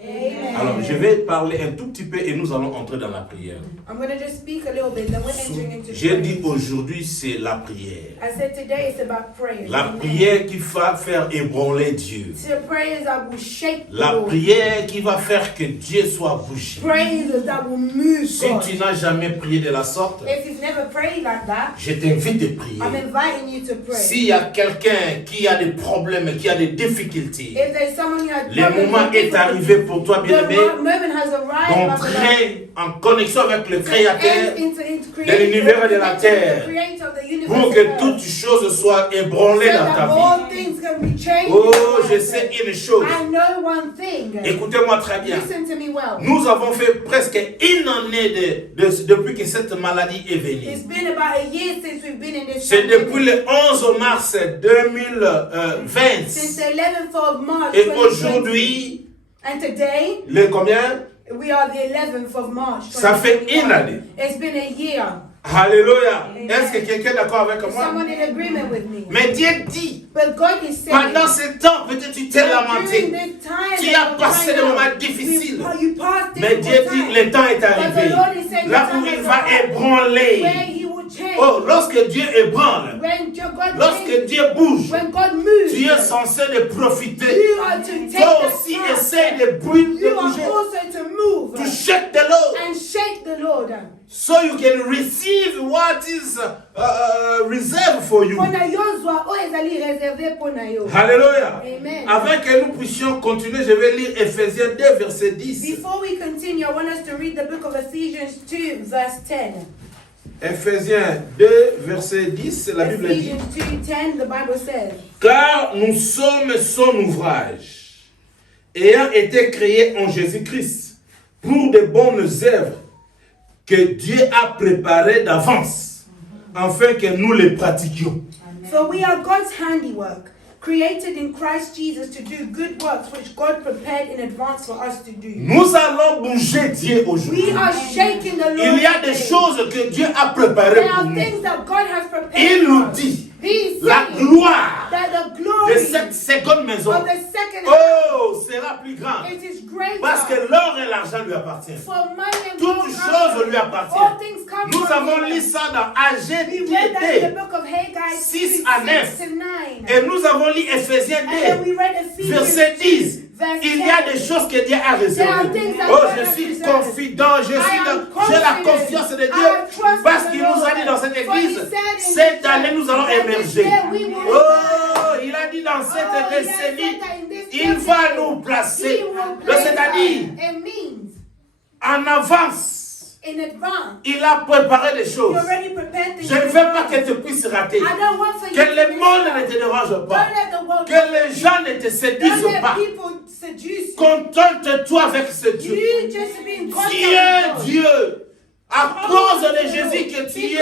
Amen. Alors, je vais parler un tout petit peu et nous allons entrer dans la prière. I'm going to just speak a little bit, then we're entering into J'ai prayer. dit aujourd'hui, c'est la prière. I said today it's about prayer. La Amen. prière qui va faire ébranler Dieu. It's the prayers that will shake the La Lord. prière qui va faire que Dieu soit bougé. Prayers that will move Si God. tu n'as jamais prié de la sorte, If you've never prayed like that, je t'invite à prier. I'm inviting you to pray. S'il y a quelqu'un qui a des problèmes, qui a des difficultés, If there's someone who has le problems moment with est difficulty, arrivé pour toi, the bien-aimé, moment has arrived, my beloved, d'entrer en connexion avec le to Créateur enter into de l'univers et de la the terre creator of the universe pour and que earth, toutes choses soient ébranlées so dans that ta all vie. things can be changed. Oh, in je your sais life. une chose. I know one thing. Écoutez-moi très bien. Listen to me well. Nous avons fait presque une année depuis que cette maladie est venue. It's been about a year since we've been in this C'est pandemic. depuis le 11 mars 2020. Since the 11th of March Et 2020. aujourd'hui, And today, le combien? we are the 11th of March. Ça fait 2021. une année. It's been a year. Alléluia. Amen. Est-ce que quelqu'un est d'accord avec Is moi? someone in agreement with me? Mais Dieu dit, But God is saying, pendant ce temps, peut-être tu t'es that during lamenté. this time Tu that as you're passé right des now, moments difficiles. you passed Mais difficult Dieu dit, times. le temps est But the arrivé. Lord is saying Là the où time il is va arrived, ébranler. where He will change. Oh, lorsque Dieu ébranle, When God lorsque changes, Dieu bouge, when God moves, tu es censé de profiter. you are to take Toi that aussi, time. essaie de bouger, You are also to move to shake the Lord, and shake the Lord. so you can receive what is reserved for you. Pona yozwa o ezali réservé pona yo. Alléluia. Amen. Avant que nous puissions continuer, je vais lire Ephésiens 2, verset 10. Before we continue, I want us to read the book of Ephesians 2, verse 10. Ephésiens 2, verset 10, la Bible dit: Ephesians 2:10, the Bible says, car nous sommes son ouvrage, ayant été créés en Jésus-Christ pour de bonnes œuvres que Dieu a préparées d'avance, afin que nous les pratiquions. For we are God's handiwork, created in Christ Jesus to do good works which God prepared in advance for us to do. Nous allons bouger Dieu aujourd'hui. We are shaking the Lord. Il y a des today. choses que Dieu a préparées There pour are nous. things that God has prepared Il for nous us. dit He's la saying gloire that the de glory cette seconde maison, of the second house, oh, sera plus grande. it is greater. Parce que l'or et l'argent lui appartiennent. For money and Toutes gold choses come lui from- appartiennent. all things come Nous from avons him. lu ça dans We read that in the AGTT book of Haggai 6 2, à 9. 6 to 9. Et nous avons lu Ephésiens And then 2, we read Ephesians verset 10. 2, verse Il y a 10. des choses que Dieu a There are réservées. things that Oh, God je has suis reserved. confident, j'ai la confiance de Dieu. Parce qu'il nous a dit dans cette église, cette année nous allons émerger. Oh, il a dit dans cette décennie, il va nous placer. C'est-à-dire, it means en avance, in advance. il a préparé des choses. You already prepared things. Je ne veux pas que tu puisses rater. I don't want for you Que to le miss monde out. ne te dérange Don't pas. let the world Que les gens ne te don't séduisent let pas. people seduce you. Contente-toi avec ce Dieu. You just be in contact Tu with es God. Dieu. À cause de Jésus que tu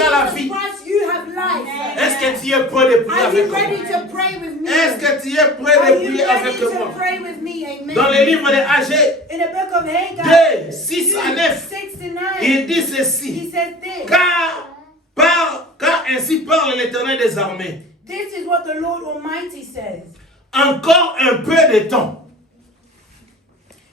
as la vie. Christ, you have life. Est-ce que tu es prêt de prier Are you avec moi? ready to pray with me? Est-ce que tu es prêt Are de you prier ready avec to moi? pray with me? Amen. Dans le livre de AG In the book of Haggai 2, 6 à 9, 6 to 9, il dit he ceci. says this. Car ainsi parle l'Éternel des armées. This is what the Lord Almighty says. Encore un peu de temps.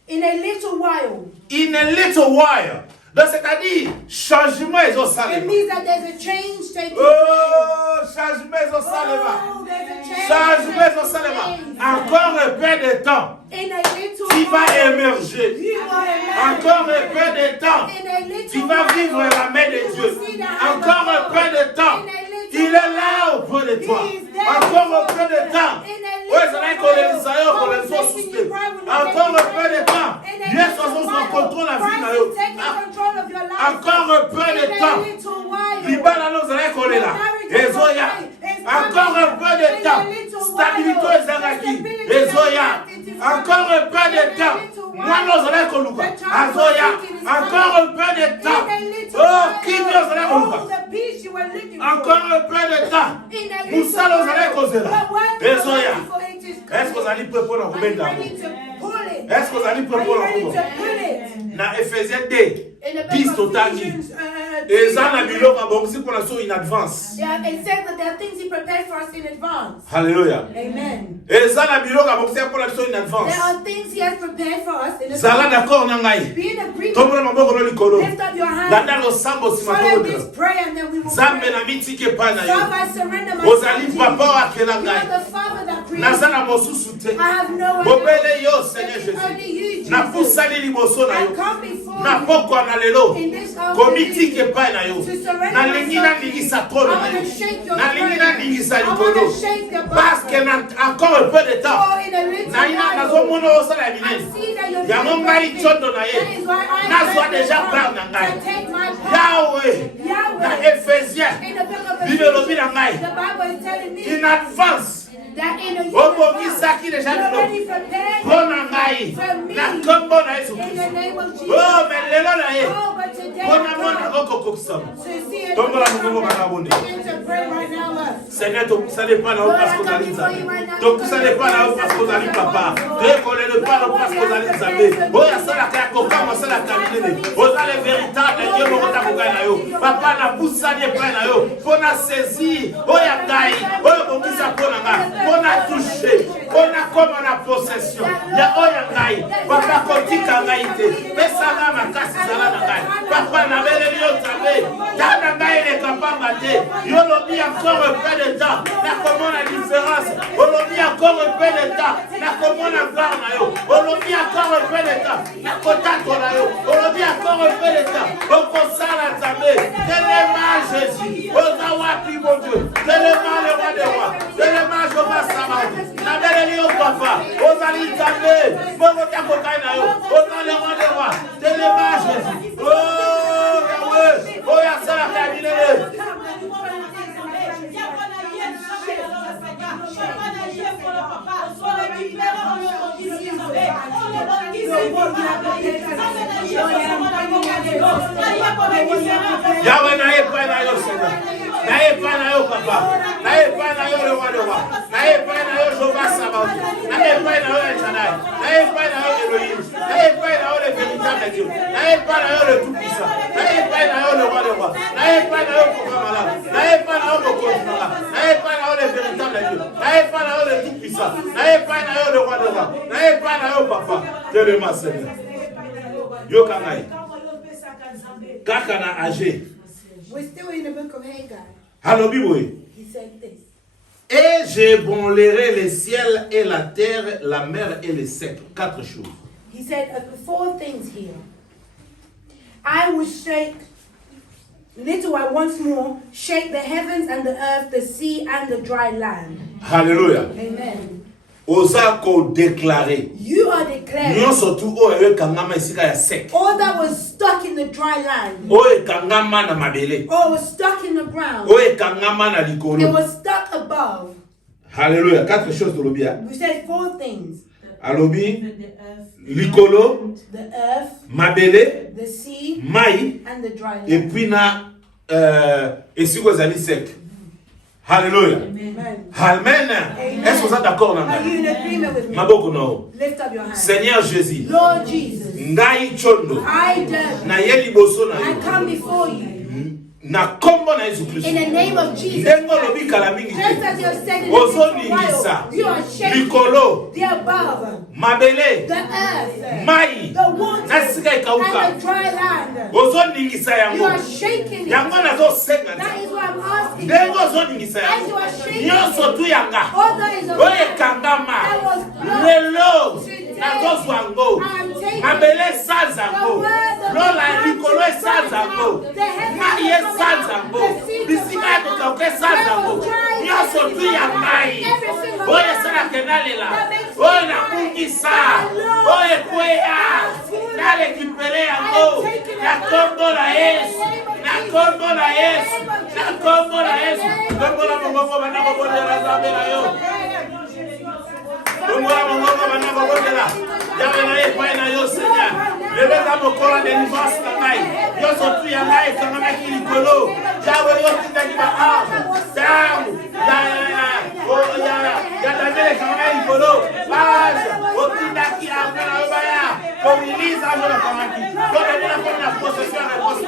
In a little while. In a little while. Donc c'est-à-dire, changement est au It salement. means that there's a change taking place. Oh, changement est au salement. Oh, there's a change Changement est au taking salement. place. Encore un peu de temps. In a little Tu vas while. émerger. You are emerging. Encore un peu de temps. In a little Tu vas while. vivre la main de You Dieu. will see the hand of Encore un God. peu de temps. In a little Il est là auprès de toi. He is there Encore un before peu de you. temps. In a Ouais, little c'est vrai qu'on while. est Israël, qu'on est Conversation sous you cry when you encore make un peu de temps. In a Dieu little soit son while. contrôle la vie. Christ is taking control of your life. Encore un peu de In a temps. little while. Libala nous allons qu'on est là. Ezoya. Encore un peu de temps. Stabilité Zaraki. Ezoya. Encore un peu de temps. Moi nous allons qu'on nous. Azoya. Encore un peu de temps. Oh, qui nous allons qu'on nous. Encore un peu de temps. Nous allons qu'on est là. Ezoya. Est-ce que vous allez préparer un combien d'amour? Est-ce que vous allez préparer un combien? Dans Ephésiens 2, 10 total. Et ça, na biloko abongisi pour la in advance. It says that there are things He prepared for us in advance. Hallelujah. Amen. Et ça, na biloko abongisi pour la in advance. There are things He has prepared for us in Zala advance. d'accord na ngai. Be in agreement. Tombola maboko no likolo. Lift up your hands. Landa lo sambo sima Follow kodra. this prayer and then we will Zambe pray. na mitike pa na yo. Father, I surrender myself Ozali to you. papa wa kela You ngai. are the Father that created Naza me. na mosusu te. I have no one Bobele yo else. Seigneur It is only Jésus. you, Na Jesus. pusali liboso na I yo. come before Na you pokwa na lelo. in this Komitike pa na yo. to surrender Na lingi na myself to you. lingisa I tolo na want yo. to shake your Na lingi na lingisa I want likolo. to shake your Parce que body. na encore un peu de temps. Oh, in a little Na ina while, nazomona osala I binene. see that you're Yango doing ngai great things. chondo na ye. That is why I Nazwa take déjà my part na part ngai. and take my part. Yahweh. Na Yahweh. Ephésiens. In the book of Bible lobi Ephesians, na ngai. the Bible is telling me In advance. that in a Obongisaki déjà you're biloko. already prepared Pona ngai. for me Na kombo na Yesu in the Kristo. name of Jesus. Oh, mais lelo na ye. Oh, but today, Pona mona God, okokokisama. to see it, Tombola mungu bana bonde. begin to pray right now, Lord. Seigneur, tokusane pas na parce que ozali nzambe. Tokusane pas na parce que ozali papa. Toyekolele pas na parce que ozali nzambe. Oyo asalaka ya kokama asalaka minene. Oza le véritable Dieu moko takokai na yo. Papa napusani epai na yo. Pona saisir. Oyo ngai. Oyo bongisa pona ngai. Pona toucher. Pona koma na possession. Ya oyo ngai. Papa kotika ngai te. Pesa nga makasi zala na ngai. Papa nabeleli yo nzambe. Tana ngai elekapamba te. Yo lobi encore un peu de temps. Na komona différence. Olobi encore un peu de temps. Na komona gloire na yo. Olobi encore un peu de temps. Na kotato na yo. Olobi encore un peu de temps. Okosala nzambe. Telema Jésus. Oza wapi mon Dieu. Telema le roi des rois. Telema Jehovah Sabaoth. Nabeleli yo papa. Ozali nzambe. Bongo takokai na yo. Oza le roi des rois. Telema Jésus. Oh Yahweh. Oh yasala kabinele. Yahweh na epai na yo Seigneur. Na epai na yo papa. Na epai na yo le roi des rois. Na epai na yo Jehovah Sabaoth. Na epai na yo El Shaddai. Na epai na yo Elohim. Na epai na yo le véritable Dieu. Na epai na yo le tout puissant. Na epai na yo le roi des rois. Na epai na yo Kokamala. Na epai na yo Mokonimala. Na epai na yo le véritable Dieu. Na epai na yo le tout puissant. Na epai na yo le roi des rois. Na epai na yo papa. Telema Seigneur. Yo kangai. Kaka na age. We're still in the book of Haggai. Halobi boy. He said this. Et j'ébranlerai les ciels et la terre, la mer et les secs. 4 choses. He said 4 things here. I will shake, little I once more, shake the heavens and the earth, the sea and the dry land. Hallelujah. Amen. Oza ko déclarer. You are declaring Nyon surtout o ewe kangama isika ya sec. all that was stuck in the dry land, O e kangama na mabele. or was stuck in the ground, O e kangama na it likolo. was stuck above. Hallelujah. 4 choses to lobi. We said 4 things. Alobi likolo, The earth, mabele, the sea, mai and the dry land. et puis na esiko zali sec. Hallelujah. Amen. Amen. Est-ce que vous êtes d'accord na Are ngai? you in agreement with me? Maboko nao. Lift up your hands. Seigneur Jésus. Lord Jesus, Ngai chondo. I dare. Na ye liboso na I yo. come before you Na kombo na Yesu in Kristo. the name of Jesus. Ndengo lobi kala mingi Just te. as you have said in Ozo the ningisa. you are shaking Likolo. the above, Mabele. the earth, Mai. the water, Na sika and ikauka. the dry land. Ozo ningisa You yango. are shaking it. Yango nazo senga. That is what I'm asking Ndengo you. ozo ningisa As you yango. are shaking Nyonso tu yanga. all that is Oye around, kangama. that was blocked. Lelo. Today, Nazo zwango. I am taking Mabele the sanzango. word of Lola God likolo to spread sanzango. out. The heavens Mai ye to come out. sanzango. The sea to Bisika dry to out. kauke sanzango. Nyonso tu ya mai. Oye sana kenalela. Oye nakungisa. Oye kwea. Nale kipele yango. Na kombo la Yesu. Na kombo la Yesu. Na kombo la Yesu. Kombo la mongongo banako bondela zambe na yo. Kombo la mongongo banako bondela. Yawe na epai na yo Seigneur. Leleza mokola délivrance na ngai. Yo sotu ya ngai kangamaki likolo. Yawe yo tindaki ba tangu. Ya daniele kangamaki likolo. Baja. Otindaki amena obaya. Komiliza amena kangamaki. Kona nila kona concession à réponse.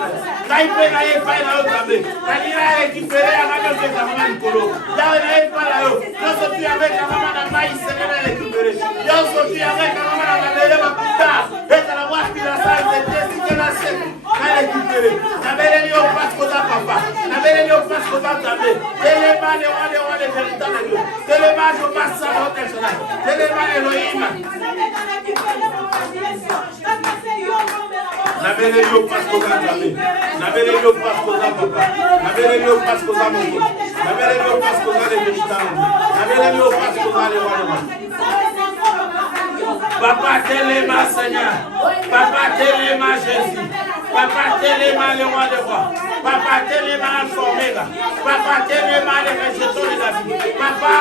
Naïpe naïe pas na yo tabe. Naïra récupérer à ma de maman Nicolo. Là naïe pas là yo. Yo sorti avec la maman na maïs c'est qu'elle récupérer. Yo sorti avec la maman na belle ma puta. Et la voix qui la salle de test que la scène. Na récupérer. Na belle yo passe comme papa. Na belle yo passe comme tabe. Tellement les véritables Dieu. Tellement je passe ça au tel cela. Tellement Elohim. Na belle yo passe comme tabe. Na belle yo passe comme papa. Na belle yo passe comme mon. Na belle yo passe comme les véritables. Na belle yo passe comme les rois. Papa téléma Seigneur. Papa téléma Jésus. Papa téléma le roi des rois. Papa téléma Alpha Omega. Papa téléma les végétaux de la vie. Papa,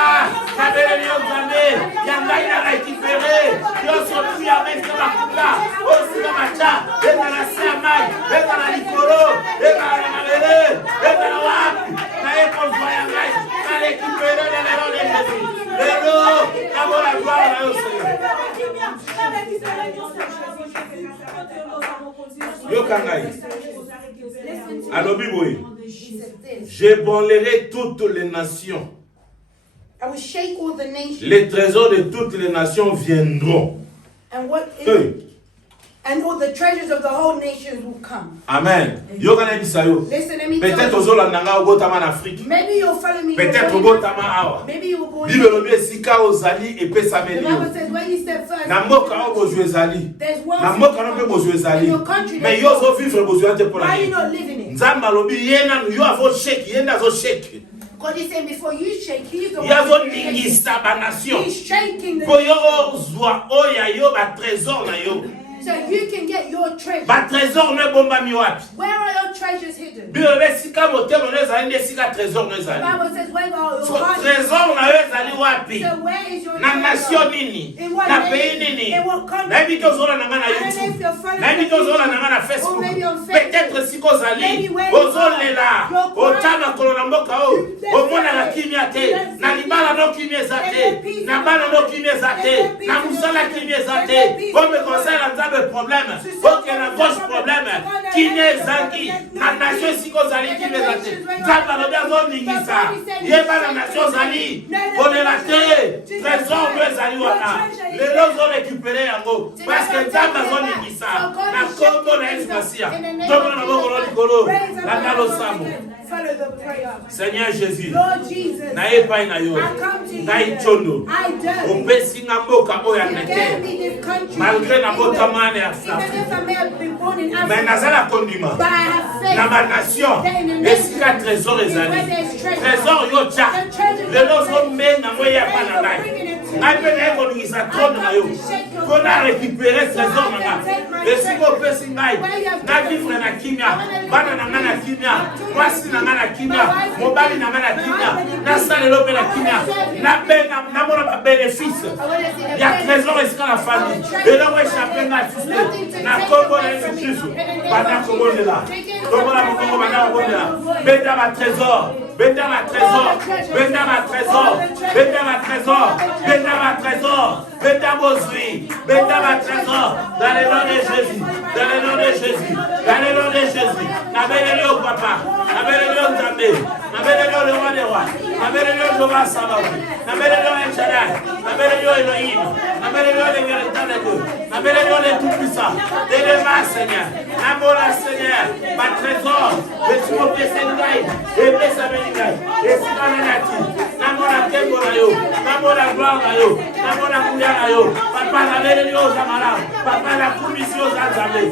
la belle yo Zambé. Yanga il a récupéré. Yo sorti avec la puta. Aussi la macha. Et dans la Siamai. Et dans la Nicolo. Et dans la Mabele. Et dans la Wap. Na école Voyangai. Na récupéré les léons de Jésus. Léons. D'abord la gloire à eux Seigneur. Yo Kangai. Alors Biboui. J'ébranlerai toutes les nations. I will shake all the nations. Les trésors de toutes les nations viendront. And all the treasures of the whole nations will come. Amen. Yo kana bisayo. Listen, let me Peut-être ozola nanga obotama en Afrique. Maybe you'll follow me. Peut-être obotama awa. Maybe you'll go. Bible lobi esika ozali epesa meli. The Bible says when you step first. Na mboka o bozu ezali. There's one. Na mboka no pe bozu ezali. Mais yo zo vivre bozu ante pour la. Why are you not living it? Nzamba lobi yena yo avo shake yenda zo shake. God is saying before you shake, he's the one. Yazo ningisa ba nation. He's shaking the. Po yo ozwa oya yo ba trésor na yo. So you can get your treasure. Ba trésor ne bomba mi wapi. Where are your treasures hidden? Bible esika motema no ezali nde esika trésor no The ezali. Bible says where are your So heart? trésor na yo ezali wapi? So where is your Na treasure? nation nini? In what Na nation? pays nini? In what country? Na yebi tozola nanga na I don't know if YouTube. you're following Na yebi the tozola YouTube. nanga na Or Facebook. maybe on Facebook. Peut-être siko ozali Maybe where you ozolela are. You're otama kolo na mboka o omonaka kimia te na libala no kimia eza te na bana no kimia eza te na mosala kimia eza te omekosala nzambe problème oke na gauche problème kimia ezangi na nation esika ozali kimia eza te nzambe alobi azoningisa yeba na nation ozali kolela te trésor no ezali wana lelo ozorécupere yango parce que nzambe azoningisa na kombo na yesu masiya tokona na bokolo likolo landa losambo. Follow the prayer. Seigneur Jésus, Lord Jesus, na epai na yo, I come to you. ngai chondo, I dare. opesi nga mboka oyo ya You gave nete, me this country. malgré na botama na Even if I may have been born in mais Africa, nazala kondima, but I have faith. na ba nation, esika trésor ezali, trésor yo tia, lelo zo menga mo ya pa na ngai, ngai pe na ekoningisa trône na yo, kona récupérer trésor na nga, esika opesi ngai, na vivre na kimia, bana na nga na kimia, mwasi na nga na kimia, mobali na nga na kimia, nasalelo mpe na kimia, namona ba bénéfice ya trésor esika na famille, eloko échappe nga juste na kombo na Yesu Kristo, banda kobondela, tombola mokongo banda kobondela, benda ba trésor, benda ba trésor, benda ba trésor, benda ba trésor, benda ba trésor, benda bozwi, benda ba trésor, dans le nom de Jésus, dans le nom de Jésus, dans le nom de Jésus, nabeleli yo papa, nabeleli yo Nzambe, nabeleli yo le roi des rois, nabeleli yo Jéhovah Sabaoth, nabeleli yo El Shaddai, nabeleli yo Elohim, nabeleli yo le véritable Dieu, nabeleli yo le tout-puissant, délève Seigneur, nabola Seigneur, ma trésor, betu opesa ngai, epesa beli ngai, esika nanati, nabola kembo na yo, nabola gloire na yo, nabola kulia na yo, papa nabeleli yo zamala, papa na kumisi yo Nzambe.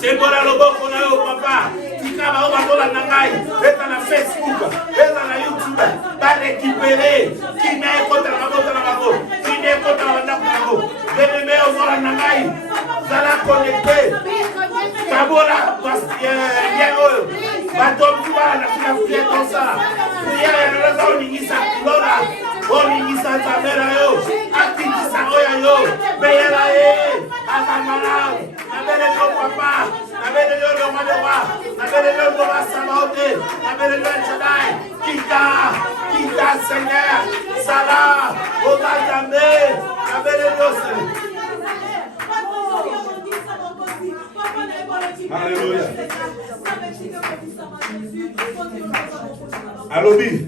Sembola loboko na yo papa, tika ba oba na ngai, eza na Facebook, eza na YouTube, ba récupérer, qui n'est contre la bota na bango, qui n'est contre la banda na bango. Bébé ozola na ngai, zala connecté. Kabola parce que bien oyo, ba tombi ba na fina fier comme ça. Prière na za oningisa lola, oningisa tabera yo, akitisa oya yo, beyela ye, akamala. Nabele yo papa, nabele yo le roi des rois, nabele yo le roi Sabaoth, nabele yo El Shaddai, Kita Seigneur, Salah, Oga Nzambe, nabele yo Seigneur. Alléluia. Alléluia.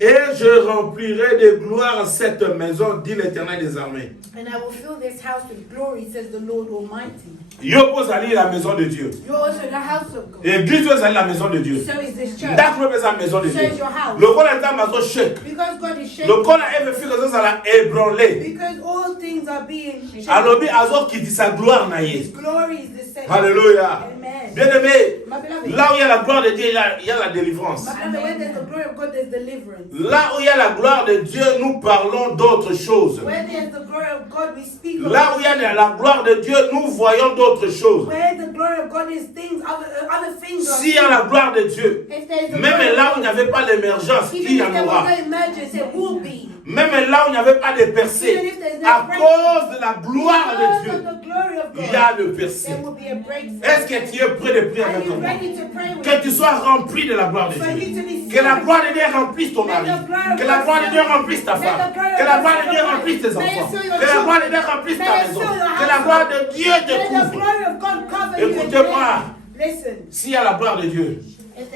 Et je remplirai de gloire cette maison, dit l'Éternel des armées. And I will fill this house with glory, says the Lord Almighty. Yo pose aller la maison de Dieu. You're also the house of God. Église pose aller la maison de Dieu. So is this church. D'accord, mais la maison de So Dieu. is your house. Le corps est en maison chèque. Because God is shaking. Le corps est fait que ça l'a ébranlé. Because all things are being shaken. Alors, Azor qui dit sa gloire naïe. His glory is the same. Alléluia. Amen. Bien aimé, My beloved. là où il y a la gloire de Dieu, il y a la délivrance. My beloved, where there's the glory of God, there's deliverance. Là où il y a la gloire de Dieu, nous parlons d'autres choses. Where there's the glory of God, we speak of. Là où il y a la gloire de Dieu, nous voyons d'autres choses. Where the glory of God is things, other things. S'il y a la gloire de Dieu, If there's the même glory là of où il n'y God, avait pas d'émergence, even il y if en there aura. was no emergency, it will be. Même là où il n'y avait pas de percée, à cause de la gloire de Because Dieu, of the glory of il y God, a le percé. there will be a breakthrough. Est-ce que tu es prêt de prier Are avec you moi? ready to pray with Que tu me? sois rempli de la gloire de For Dieu. you to be Que la filled. gloire de Dieu remplisse ton mari. Que la gloire de Dieu remplisse ta femme. Que la gloire de Dieu remplisse tes enfants. Que la gloire de Dieu remplisse ta maison. Que la gloire de Dieu te May the couvre. glory of God cover you. Écoutez-moi. Listen, S'il y a la gloire de Dieu,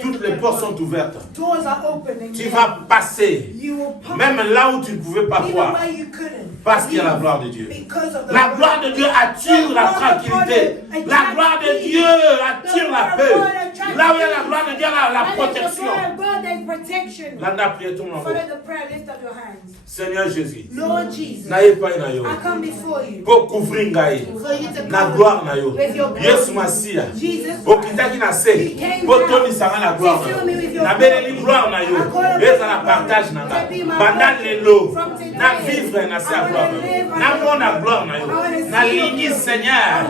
toutes les portes sont ouvertes. doors are opening. Tu vas passer, You will pop même là où tu ne pouvais pas even voir, where you couldn't. parce qu'il y a la gloire de Dieu. Because of the La gloire de Dieu attire la tranquillité. La gloire de Dieu attire la paix. Là où il y a la gloire de Dieu, il y a la Where there's the protection. glory of God, there's protection. Là, priez tout le monde. Follow the prayer, lift up your hands. Seigneur Jésus, Lord Jesus, n'ayez pas une aïe. I come before you Pour couvrir ngaï. for you to Na cover gloire na yo. with your glory. Yesu Masia. Jesus, Okitaki na se. Po toni sanga la gloire na yo. Na beleli gloire na yo. Eza na partage na nga. Banda lelo. Na vivre na se a gloire na yo. Na mona gloire na yo. Na lingi Seigneur.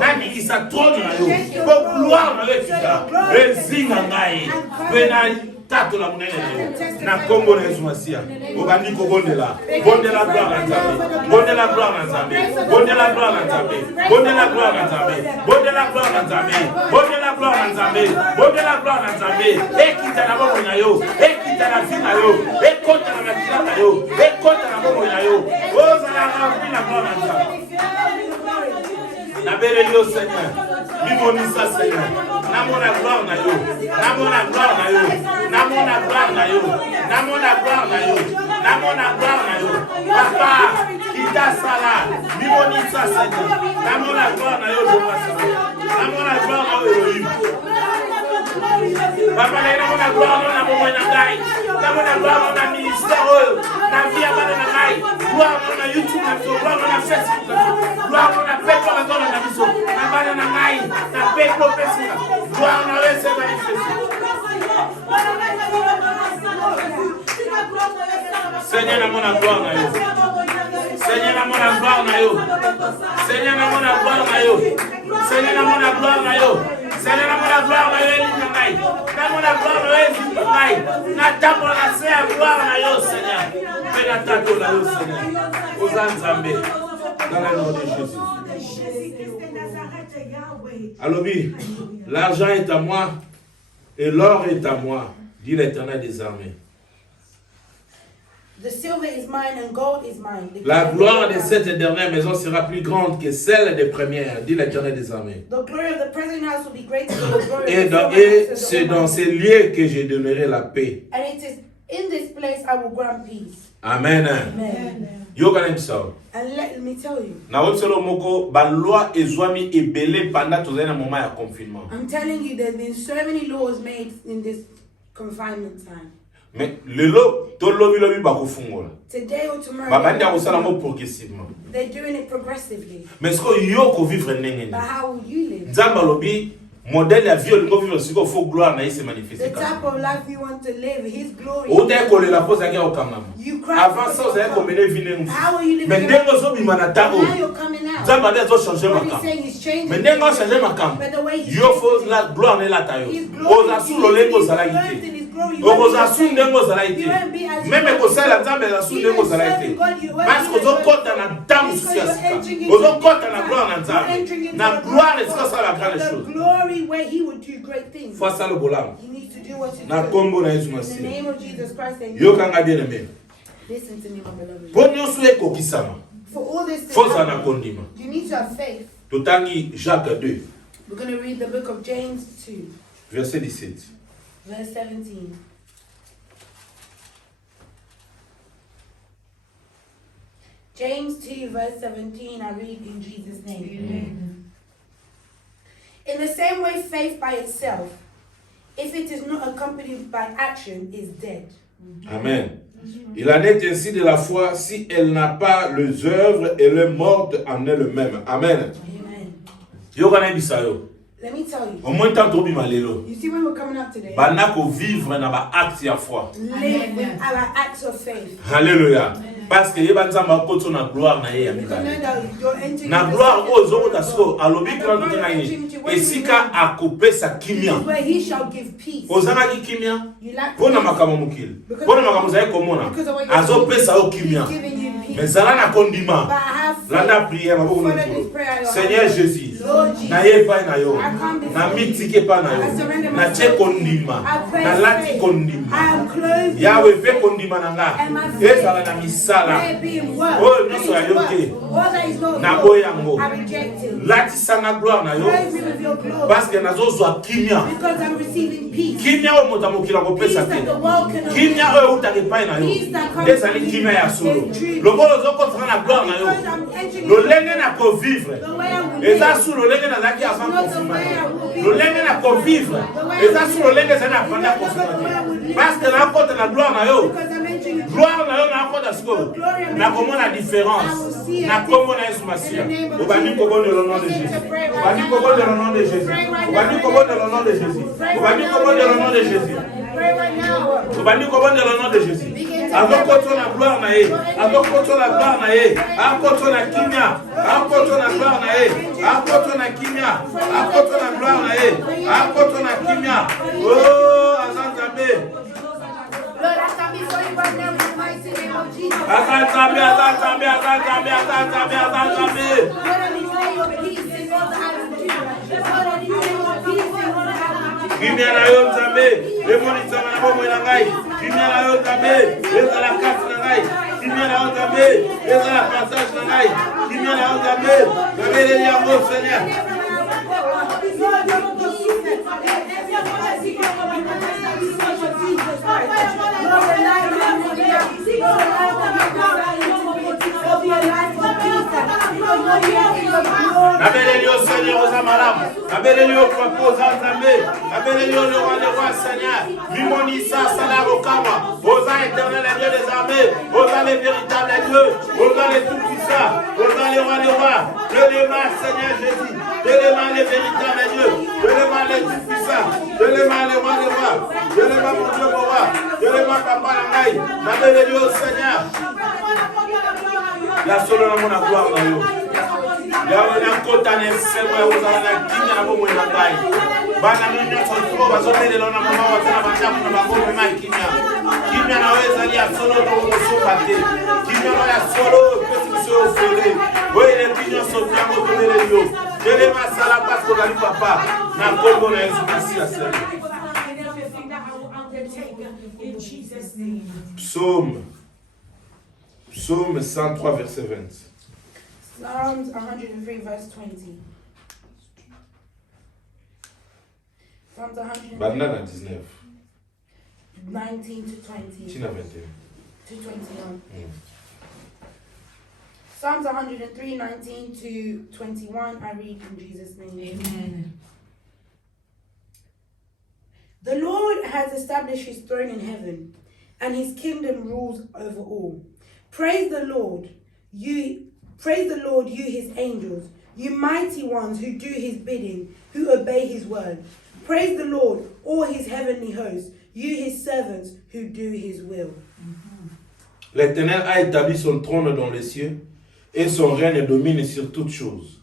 Na ningisa trône na yo. Po gloire na yo tika. Ezinga ngai. Pe na tato la munene na yo. Na kombo na Yesu Masia. Obandi ko bondela. Bondela gloire na Nzambe. Bondela gloire na Nzambe. Bondela gloire na Nzambe. Bondela gloire na Nzambe. Bondela gloire na Nzambe. Bondela gloire na Nzambe. Bondela gloire na Nzambe. Ekita na bomo na yo. Ekita na vie na yo. Ekota na makila na yo. Ekota na bomo na yo. Oza na rempli la gloire na Nzambe. Na beleli yo Seigneur. Limonisa Seigneur. Namona gloire na yo. Namona gloire na yo. Namona gloire na yo. Namona gloire na yo. Namona gloire na yo. Papa, kita sala. Limonisa Seigneur. Namona gloire na yo. Namona gloire na yo. Papa, namona gloire na bomo na ngai. Namona gloire na ministère. Na vie bana na ngai. Gloire na YouTube na gloire na Facebook. Gloire na peto na tola na biso. Na bana na ngai. Na peto pesa. Gloire na wewe se manifeste. Seigneur, namona gloire na yo. Seigneur, namona gloire na yo. Seigneur, namona gloire na yo. Seigneur, namona gloire na yo. Seigneur, namona gloire na yo elinga ngai. Namona gloire na yo elinga ngai. Na tambola na se ya gloire na yo, Seigneur. Pe na tato na yo, Seigneur. Oza Nzambe. Dans le nom de Jésus. Alobi, l'argent est à moi et l'or est à moi, dit l'Éternel des armées. the silver is mine and gold is mine. La gloire de cette dernière maison sera plus grande que celle des premières, dit l'Éternel des armées. The glory of the present house will be greater than the glory Et of the silver house, says c'est the dans Almighty. ces lieux que je donnerai la paix. And it is in this place I will grant peace. Amen. Amen. Yoga n'imso. And let me tell you, Na webselo moko ba loi ezwami ebele pendant tous un moment ya confinement. I'm telling you, there's been so many laws made in this confinement time. Mais lelo to lobi lobi ba kofungola. Today or tomorrow, Ba bandi akosala mo progressivement. they're doing it progressively. Mais ce que yo ko vivre ndenge But ni. how will you live? Nzamba lobi modèle ya vie olingo vivre siko faut gloire na se The manifester. type of life you want to live, His glory. Ota ko le la pose ya okangama. You cry. Avant ça vous avez commené vine. How will you live? Mais ndenge zo bima na tango. Now you're coming out. Nzamba ndezo changer What He's makam. saying is changing. Mais ndenge changer makam. But the way He's Yo changing faut la gloire na la tayo. His glory, Oza su lolengo zala He's ite. clothed in His glory. You won't Oza be su the ndengo same. zala You ite. won't be as Même you ko sala nzambe za su Even ndengo zala serving ite. God, you won't Parce be que the zo same. kota na damu Because sia you're sika. entering into Ozo the kota na glory. gloire na You're nzambe. entering into Na the gloire glory. sika sala grande The chose. glory where He would do great things. Faut ça le bolam. He needs to do what He's Na doing. kombo na Yesu In the Masihi. name of Jesus Christ and Yo kanga bien aimé. listen to me, my beloved. Po nyonso ekokisama. For all this to Faut ça na happen, kondima. you need to have faith. Totangi Jacques 2. We're going to read the book of James 2, verset 17. verse 17. James 2, verse 17, I read in Jesus' name. Amen. In the same way, faith by itself, if it is not accompanied by action, is dead. Amen. Il en est ainsi de la foi, si elle n'a pas les œuvres, elle est morte en elle-même. Amen. Amen. Yo kana bisayo. Let me tell you. Au moins tant to bima lelo. You see, when we're coming up today, Bana ko vivre na ba acte ya foi. live with our acts of faith. Alléluia. Parce que yeba nzamba ko to na gloire na ye ya Because mibale. know that you're entering Na the gloire second ozo glory ko of tasko God. alobi kwa ntina ni. Esika akopesa kimia. Where he shall give peace. Ozana ki kimia. You lack Pona peace. makamo mukili. Pona makamo zaye komona. Azo pesa o kimia. He's giving you peace. Mais zala na kondima. But I have faith. Landa prière maboko Follow mukulu. this prayer, Lord. Seigneur Jésus. Lord Jesus. Na ye pa na yo. I come before Na you. mitike pa na I yo. surrender Na myself. che kondima. I pray Na lati faith. kondima. I am clothed Yahweh in pe faith. kondima na nga. And my faith. Ezala na misala. May it be in work. Oh, May no, it so I be work. okay. All that is not Na yours, boyango. I reject it. Lati sanga gloire na yo. Clothe me with your glory. Parce que nazo zwa kimia. Because I'm receiving peace. Kimia o moto mokila ko Peace pesa that te. the world cannot Kimia give. o utake pa na yo. Peace that comes Ezali from kimia ya solo. is true. Lobolo zoko tsana na gloire na yo. Because I'm entering Lolenge na ko vivre. the way I will Eza live. su lolenge na zaki avant Not the way I confinement. will be. Lolenge na ko vivre. Eza su lolenge zana pendant confinement. Parce que la côte na gloire na yo. Because I'm entering into Gloire na yo na côte siko. Na comment la différence. Na comment na Yesu Masia. Obani kobo de le nom de Jésus. Obani kobo de le nom de Jésus. Obani kobo de le nom de Jésus. Obani kobo de le nom de Jésus. pray right now. Obani kobo de le nom de Jésus. Azokoto na gloire na ye. Azokoto na gloire na ye. Akoto na kimia. Akoto na gloire na ye. Akoto na kimia. Akoto na gloire na ye. Akoto na kimia. Oh, azanzabe. Lord, I come before you right now in the mighty name of Jesus. Azanzabe, azanzabe, azanzabe, azanzabe, azanzabe. Lord, I declare your peace in all that I will do. Lord, I declare your peace in all that I will do. Kimia na yo nzambe. Demoni nzambe na bomo na ngai. Kimia na yo nzambe. Eza la kati na ngai. Kimia na yo nzambe. Eza la passage na ngai. Kimia na yo nzambe. Nabele yango Seigneur. Nabele yo Seigneur aux amalamu. Nabele yo propose Nzambe. Nabele yo le roi des rois Seigneur. Limonisa Salarokama. Osa éternel Dieu des armées. Osa les véritables dieux. Osa les tout-puissants. Osa les rois des rois. Donne-moi Seigneur Jésus. Donne-moi les véritables dieux. Donne-moi les tout-puissants. Donne-moi les rois des rois. Donne-moi mon Dieu mon roi. Donne-moi Papa Langai. Nabele yo Seigneur. La solo na mona gloire na yo. Yawe na kota ne sebo ya uzala na kinya na bomo na bai. Bana menya so bazomele lona mama watana bandamu na babomo na kinya. Kinya na weza ya solo to kusuka te. Kinya na ya solo petit so fele. Oye le kinya so fiango to mele yo. Dele masala pasko gali papa. Na kombo na Yesu Kristo asema. Psaume 103 verset 20. Psalms 103 verse 20. Psalms 103, Banana 19. 19 to 20. Tina 21. To 21. Psalms 103, 19 to 21. I read in Jesus' name. Amen. The Lord has established his throne in heaven, and his kingdom rules over all. Praise the Lord, you his angels, you mighty ones who do his bidding, who obey his word. Praise the Lord, all his heavenly hosts, you his servants who do his will. L'Éternel a établi son trône dans les cieux, et son règne domine sur toutes choses.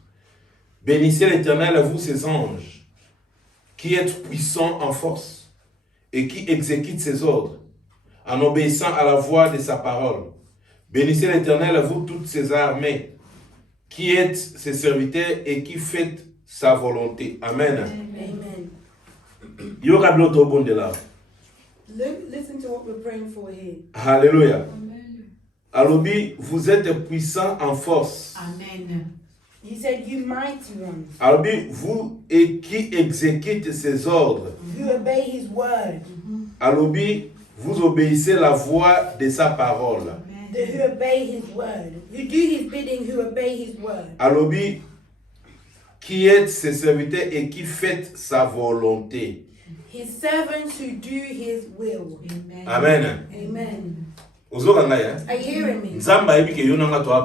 Bénissez l'Éternel, vous ses anges, qui êtes puissants en force, et qui exécutent ses ordres, en obéissant à la voix de sa parole. Bénissez l'Éternel, vous toutes ses armées, qui êtes ses serviteurs et qui faites sa volonté. Amen. Amen. Yoga bloto bon de là. Listen to what we're praying for here. Alléluia. Alobi, vous êtes puissants en force. Amen. He said, you mighty ones, Alors, vous et qui exécute ses ordres. who obey his word. Alors, vous obéissez la voix de sa parole. Who obey his word. Who do his bidding, who obey his word. Alors, qui êtes ses serviteurs et qui faites sa volonté. His servants who do his will. Amen. Amen. Are you Are you hearing me?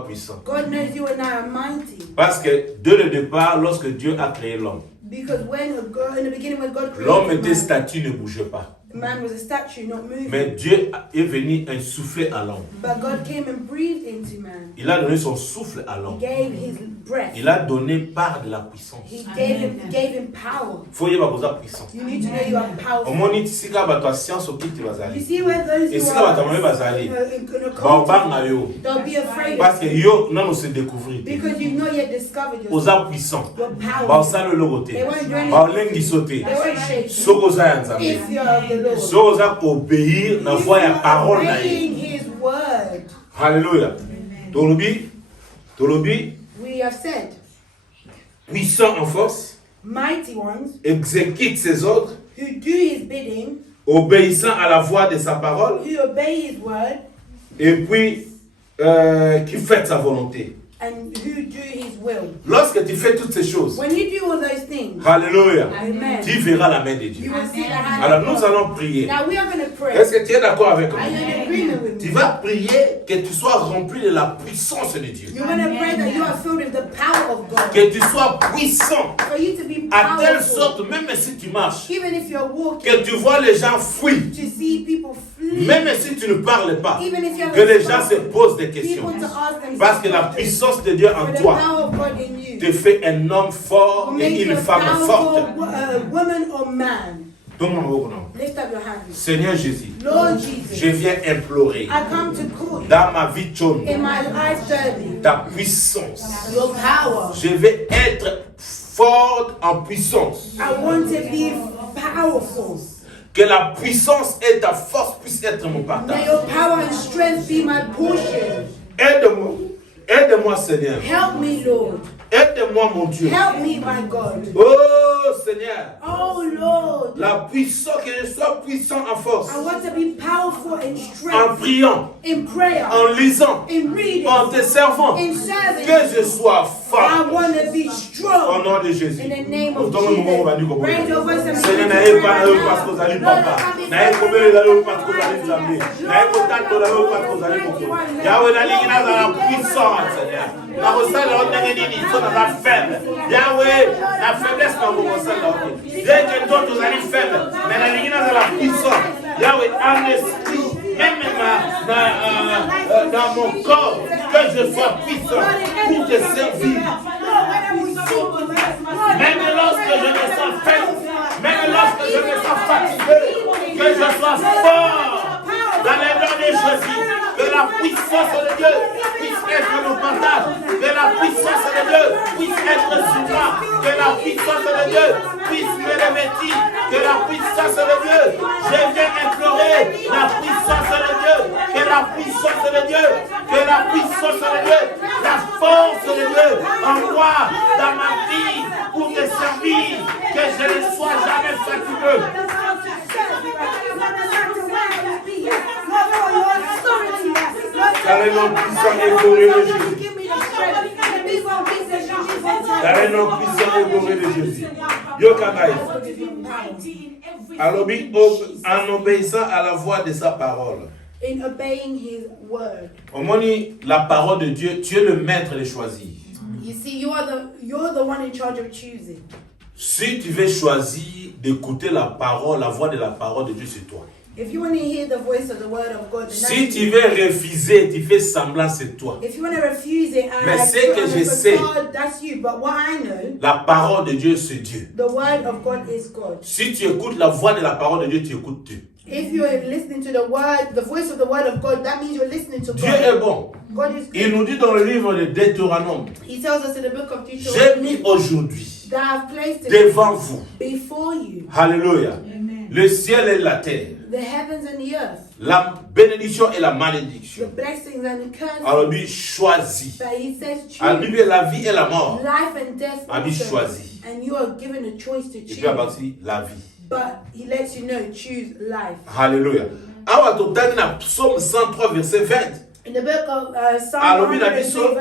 puissant. God knows you and I are mighty. Parce que dès le départ, lorsque Dieu a créé l'homme, Because in the beginning when God l'homme created était man, statue, ne bougeait pas. man was a statue, not moving. Mais Dieu est venu insouffler à l'homme. But God came and breathed into man. Il a donné son souffle à He l'homme. gave his breath. Il a donné part de la puissance. He gave him power. Faut y avoir besoin de puissance. You need to know you are Au powerful. moins, si tu as ta science, au kit, tu vas You aller. see where those Et who si tu are as ta in a Bon, cult, bang, yo. they'll be afraid Parce of que you. yo, non, on se découvrir. Because you've not yet discovered Aux yourself. puissants. Your Bah, power. ça le logoté. They won't do Bah, anything. lengi sauté. They won't shake you. Sokoza yanzambe. If you are of the Lord. Sokoza obéir la If voix you et la parole are na obeying his word. Alléluia. Tolobi, We have said, puissant en force, mighty ones exécute ses ordres, who do his bidding, obéissant à la voix de sa parole, who obey his word, et puis qui fait sa volonté. and who do his will. Lorsque tu fais toutes ces choses, When you do all those things, Alléluia, Amen, tu verras la main de you Dieu. will see the hand Alors of nous God. allons prier. Now we are going to pray. Est-ce que tu es d'accord avec moi? Are you in agreement with Tu me? vas prier que tu sois rempli de la puissance de Dieu. You're going to pray that you are filled with the power of God. Que tu sois puissant For you to be à telle powerful, sorte, même si tu marches, even if you're walking, que tu vois les gens fuir, to see people flee, même si tu ne parles pas, even if you que les gens have se posent des questions. people to ask themselves Parce que la questions. puissance de Dieu en For the toi power of God in you te fait un homme fort will make et you une a femme forte. powerful woman or man. Donne-moi mon nom. Lift up your hands. Seigneur Jésus, Lord je Jesus, viens implorer I come to call you dans ma vie tonne in my life journey, ta puissance. your power. Je vais être forte en puissance. I want to be powerful. Que la puissance et ta force puissent être mon May partage. your power and strength be my portion. Aide-moi. Aide-moi, Seigneur. Help me, Lord. Aide-moi, mon Dieu. Help me, my God. Oh, Seigneur. Oh, Lord. La puissance, que je sois puissant en force. I want to be powerful in En strength, priant, in prayer, en lisant, in reading, en te servant. in serving. Que je sois I fort. want to be Au strong. nom de Jésus. In the name of Donne-moi mon moment, Jesus. Bani, Raise your voice and Seigneur, begin to n'aie pray pas right parce now. que vous allez Lord, papa. I come N'aie before pas you. d'aller parce que vous allez zamber. N'aie pas d'aller parce que vous allez comprendre. Yahweh, la ligne dans la puissance, Seigneur. La recette, la haute n'est ni sont dans la faible. Yahweh, la faiblesse dans vos recettes, la haute. Dès que d'autres vous allez faible, mais la ligne dans la puissance. Yahweh, en esprit, même dans mon corps, que je sois puissant pour te servir. Même lorsque je me sens faible, même lorsque je me sens fatigué, que je sois fort dans les noms de Jésus, que la puissance de Dieu puisse être mon partage, que la puissance de Dieu puisse être sur moi, que la puissance de Dieu puisse me revêtir, que la puissance de Dieu, je viens implorer la puissance de Dieu, que la puissance de Dieu, que la puissance de Dieu, la force de Dieu en moi, dans ma vie, pour te servir, que je ne sois jamais fatigué. Dans le nom puissant et glorieux de Jésus. Dans le nom puissant et glorieux de Jésus. Yokabai. Alors, en obéissant à la voix de sa parole. In obeying his word. Au moins, la parole de Dieu, tu es le maître de choisir. You see, you're the one in charge of choosing. Si tu veux choisir d'écouter la parole, la voix de la parole de Dieu, c'est toi. If you want to hear the voice of the word of God, then Si that's tu you. veux refuser, tu fais semblant, c'est toi. If you want to refuse it and Mais like, c'est que put on je a sais. facade, that's you. But what I know, La parole de Dieu, c'est Dieu. the word of God is God. Si tu écoutes la voix de la parole de Dieu, tu écoutes Dieu. If you're listening to the voice of the word of God, that means you're listening to Dieu God. est bon. God is Il good. nous dit dans le livre de Deutéronome, He tells us in the book of j'ai Deuteronomy mis aujourd'hui that I've placed it devant vous, before you alléluia, le ciel et la terre, the heavens and the earth, la bénédiction et la malédiction. the blessings and the curses. Alors lui choisit. But he says Alors choose lui la vie et la mort. life and death Alors lui also. choisit. And you are given a choice to Et puis choose. à partir la vie. But he lets you know, choose life. Alléluia. Alors total dans Psaume 103 verset 20. In the book of Psalm Alors, 103 verse 20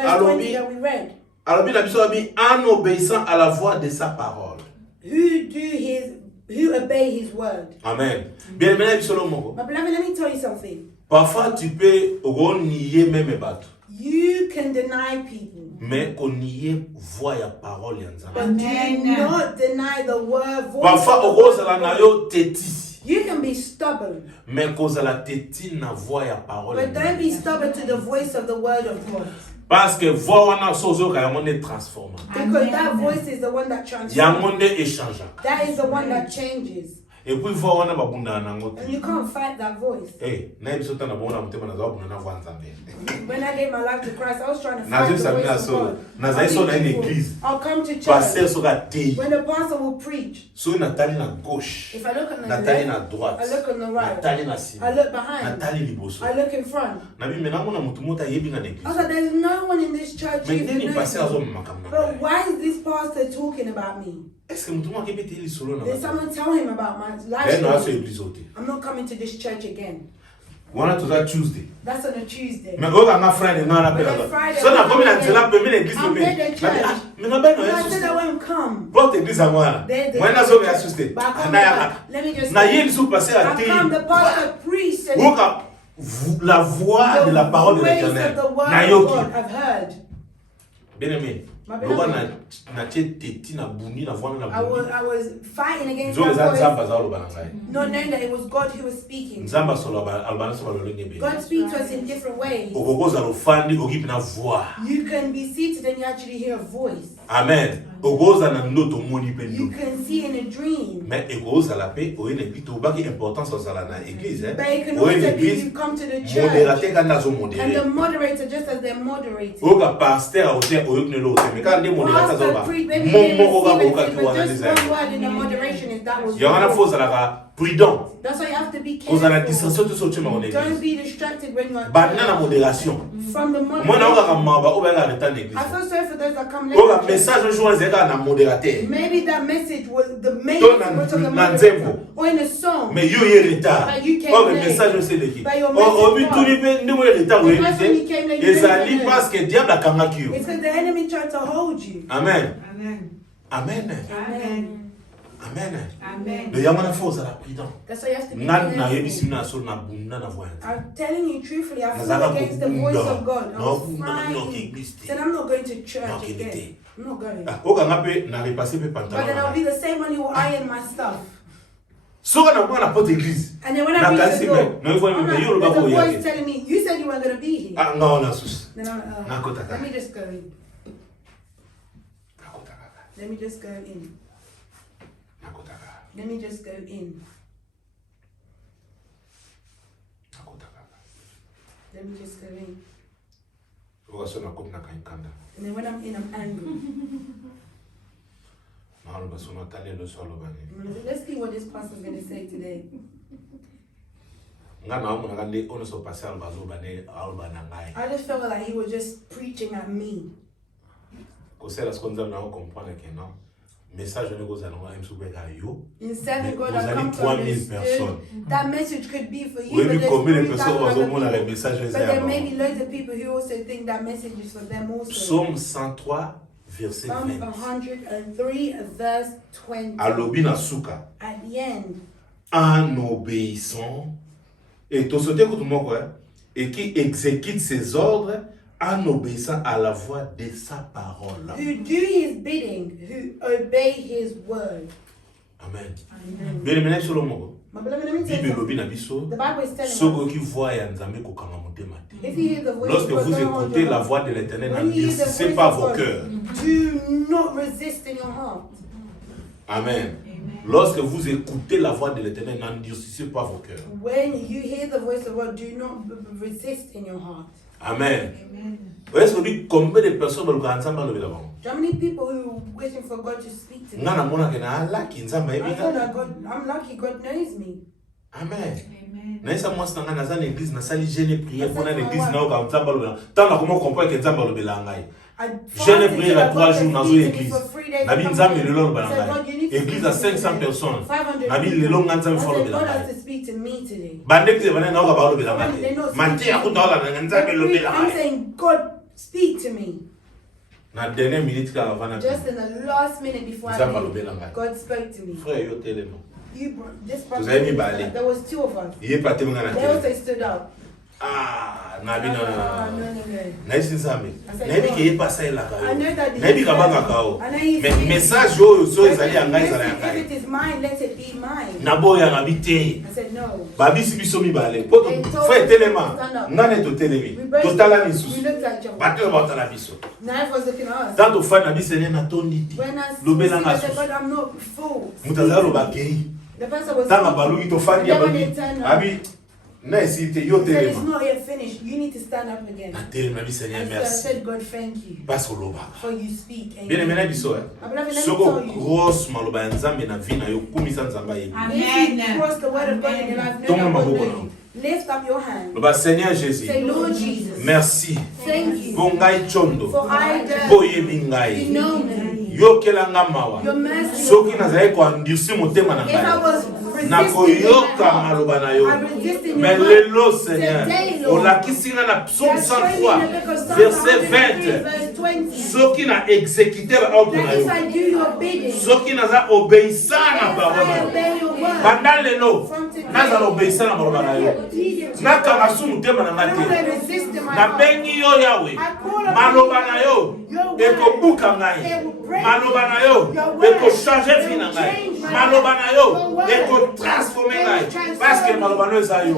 that we read, alors bien la Bible a mis en obéissant à la voix de sa parole. who obey his word. Amen. Bien aimé la Bible seulement. My beloved, let me tell you something. Parfois tu peux renier même battre. You can deny people, Mais qu'on nie voix ya parole ya but Nzambe. do not deny the word voice. Parfois of the ose word la of na God. yo teti. You can be stubborn, Mais cause la teti na voix ya parole. but don't be stubborn to the voice of the word of God. Parce que voix wana sozo ka yamonde transforma. Because that voice is the one that transforms. Yamonde échange. That is the one that changes. Et puis voix wana babunda na ngote. And you can't fight that voice. Eh, na biso tana bona mutema na zabu na voix Nzambe. When I gave my life to Christ, I was trying to Na fight Jésus the a mis voice à of solo. God. Na zai so na une église. I'll come to church. Pasteur soka tei. When the pastor will preach, So natali na gauche. if I look on the Natali left, na droite. I look on the right, Natali na sima. I look behind, Natali liboso. I look in front. Na bi mena mona mutu mota yebi na I was l'église. like, there's no one in this church who Mais dès ni knows passer azo me. makamna. But why is this pastor talking about me? Est-ce que mutu mwa kebete li solo na. Did someone tell him about my life Ben na so story? église ote. I'm not coming to this church again. Wana to that Tuesday. That's on a Tuesday. Mais oka nga Friday na la But pela. then Friday, So na komi na tela pe me l'église I'm pe. at the church. Mais na ben no And I said I yesu. won't come. Porte église à moi. Then Moi na so ya suste. But I come Na ya. back. Let me just Na yeli sou passer à I te. come, the pastor preached and Oka la voix de la parole de voice l'Éternel. of the word Na of yoki. God I've heard. Bien aimé. Ma Loba beloved. na teti na buni na voix na I buni. was fighting against Nzo eza that voice, nzamba za oloba na ngai. not knowing that it was God who was speaking. Nzamba solo alobana so balolenge be. God speaks to us in different ways. Okokoza lofandi okipi na voix. You can be seated and you actually hear a voice. Amen. Okoza na ndoto moni pe You ndoto. can see in a dream. Mais ekoza la pe oyene bito obaki importance osala na église But it can oyene also be église you come to the church modérateur kanda zo and the modéré. moderator, just as they're moderating. Oka pasteur ote oyokne lo ote mais quand des modérateurs zo Pastor ba. preach, maybe Mon they moko ka receive boka it, ki but wana just design. one word in the moderation is that was Yangana wrong. faut zala prudent. That's why you have to be Oza na careful. distraction to so chema on Don't église. be distracted when you're at Bana na church. modération. From the Moi na oka moderation. mamba obenga retan église. I feel sorry for those that come Oka late. message un jour zeka na modérateur. Maybe that message was the main Ton message was of the na moderator. nzembo. Or in a song. Mais yo ye retard. But you came Oh le late. message c'est leki. But your Oh message obi was. tuni pe ndimo ye retard The we person you came late, you ezali didn't know. parce que diable akangaki yo. It's because the enemy tried to hold you. Amen. Amen. Amen. Amen. Amen. Amen. Le yamana faut za la prudent. That's why you have to be Nan na careful. yebisi na so na bunda na voix. I'm telling you truthfully, I fought Nazala against the voice of God. I No, was no, fighting. no, Said I'm not going to church No, again. I'm not going. Oka ngape na repasser pe But then I'll pantalon. be the same one who will iron my stuff. Soka na kwa na porte église. And then when Na I reach kasi the door, me. No ifo I'm me like, yo lo ba there's ko a voice yake. telling me, you said you weren't going to be here. Ah no na sus. Then Nakotaka. let me just go in. Nakotaka. Let me just go in. Nakotaka. Let me just go in. Nakotaka. Let me just go in. Oka so na kotna kainkanda. And then when I'm in, I'm angry. Na lo ba so na tali lo so lo ba ni. I'm gonna say, let's see what this pastor's going to say today. Nga na mo na kande ono so passer ba zo ba ne alba na ngai. I just felt like he was just preaching at me. Ko sela skonza na ko comprendre que non. Message ne goza na msu be ka yo. Instead Mais of God, vous I've allez come to 3000 understand personnes. that message could be for you, Oui, but mais there's combien de 3,000 personnes other au monde a le people. message But there may be loads of people who also think that message is for them also. Psaume 103 verset Psalms 20. 103 verse 20. Alobi na suka At the end, en obéissant et tout ce que tout le monde et qui exécute ses ordres en obéissant à la voix de sa parole. who do his bidding, who obey his word. Amen. Amen. Bien aimé sur le monde. My beloved, let me tell you Bible something. lobi na biso. The Bible is telling Ceux us, qui voient ya nzambe ko kanga motema te. if you hear the voice Lorsque of God, vous don't hold écoutez your la heart. voix de l'Éternel, When you hear the n'endurcissez voice pas of vos God, cœurs. do not resist in your heart. Amen. Lorsque vous écoutez la voix de l'Éternel, n'endurcissez pas vos cœurs. When you hear the voice of God, do not resist in your heart. Amen. Amen. Est-ce que combien de personnes veulent ensemble le là-bas? How many people who are waiting for God to speak to them? Nga na mona ke na ala ki nzamba I ebi feel nga. like God, I'm lucky God knows me. Amen. Naïsa moi c'est dans l'église, na sali jeune prier pour l'église na oka nzamba lobela. Tant na comment comprendre que nzamba lobela ngai. Jeune prier la 3 jours dans l'église. Na bi nzamba lelo lobela ngai. Église à 500 personnes. Na bi lelo nzamba fo lobela ngai. Bande que bana na oka ba lobela ngai. Manti akuta la nzamba lobela ngai. I'm saying God speak to me. Na dernière minute ka avant. Just in the last minute before I leave, God spoke to me. Frère yo tellement. This person, there was 2 of us. They also stood up. Ah, no. I know that message if it is mine, let it be mine. I said no. Babi biso mibale. Faut telema. Ngane to telemi. Totala misu. Bato batala biso. Nine was looking at us. Dans to fana bisene na tonditi. When I said, but I'm not full. Mutazalo bakei. The person was Tanga balugi to fani abi. He said, it's not yet finished. You need to stand up again. And so I said, God, thank you. For you speak. Bien aimé, biso. Soko grosse maloba nzambe na vie na yo kumisa nzamba yebi. If you cross the word of God in your life, no one will know you. Lift up your hand. Seigneur Jésus. Say, Lord Jesus. Merci. Thank you. For ngai chondo. For I boyebi ngai. you know me. Yokelanga mawa. Your mercy. Soki nazali ko andisi motema na If I ngai. was Nakoyoka maloba na yo. Mais lelo Seigneur. Olakisinga na psaume 103 verset 20. Soki na exécuter ordre na yo. Soki naza obéissant na parole. Pendant lelo. Naza obéissant na maloba na yo. Nakanga su motema na ngai. Na bengi yo Yahweh. Maloba na yo. Ekobuka ngai. Maloba na yo. Eko changer vie na ngai. Maloba na yo. Eko transformer ngai. Parce que maloba na yo za yo.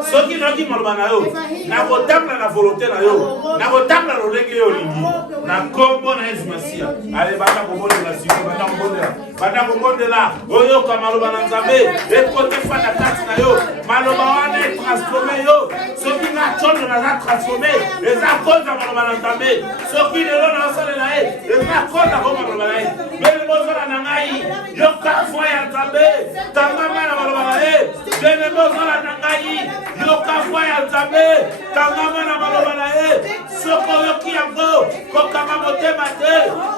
Soki noki maloba na yo. Na kotamla na volonté na yo. Na kotamla lolenge yo lingi. Na kombo na Yesu Masia. Ale bata kombonde la siko bata kombonde la. Bata kombonde la. Oyo ka maloba na Nzambe. Eko te fata kati na yo. Maloba wana transformer yo. Soki na chondo na za transformer. Eza konza maloba na Nzambe. Soki lelo na osale na ye. Eza konza ko maloba na ye. Bele bozala na ngai. Yo ka foi ya Nzambe. Tangama na maloba na ye. Bele bozala na ngai. Yo ka foi ya Nzambe. Tangama na maloba na ye. Soko yo ki yango. Kokama motema te.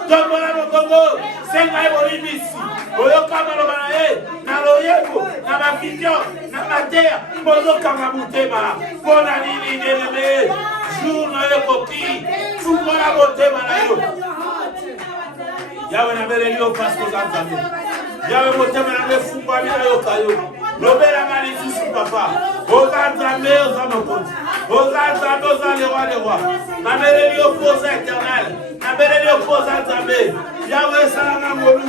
Tombola mokongo. Senga ye bolimisi. Oyo ka maloba na ye. Na loyeko. Na bavision. Na mateya. Bozo kama motema. Pona nini ndelebe. Jour na yo koki. Tombola motema na yo. Yawe na bere liyo pasko za Nzambe. Yawe motema na me fumba mina yo kayo. Lobela ngani susu papa. Oza Nzambe oza mokonzi. Oza Nzambe oza le roi. Na bere liyo posa éternel. Na bere liyo posa Nzambe. Yawe salanga molu.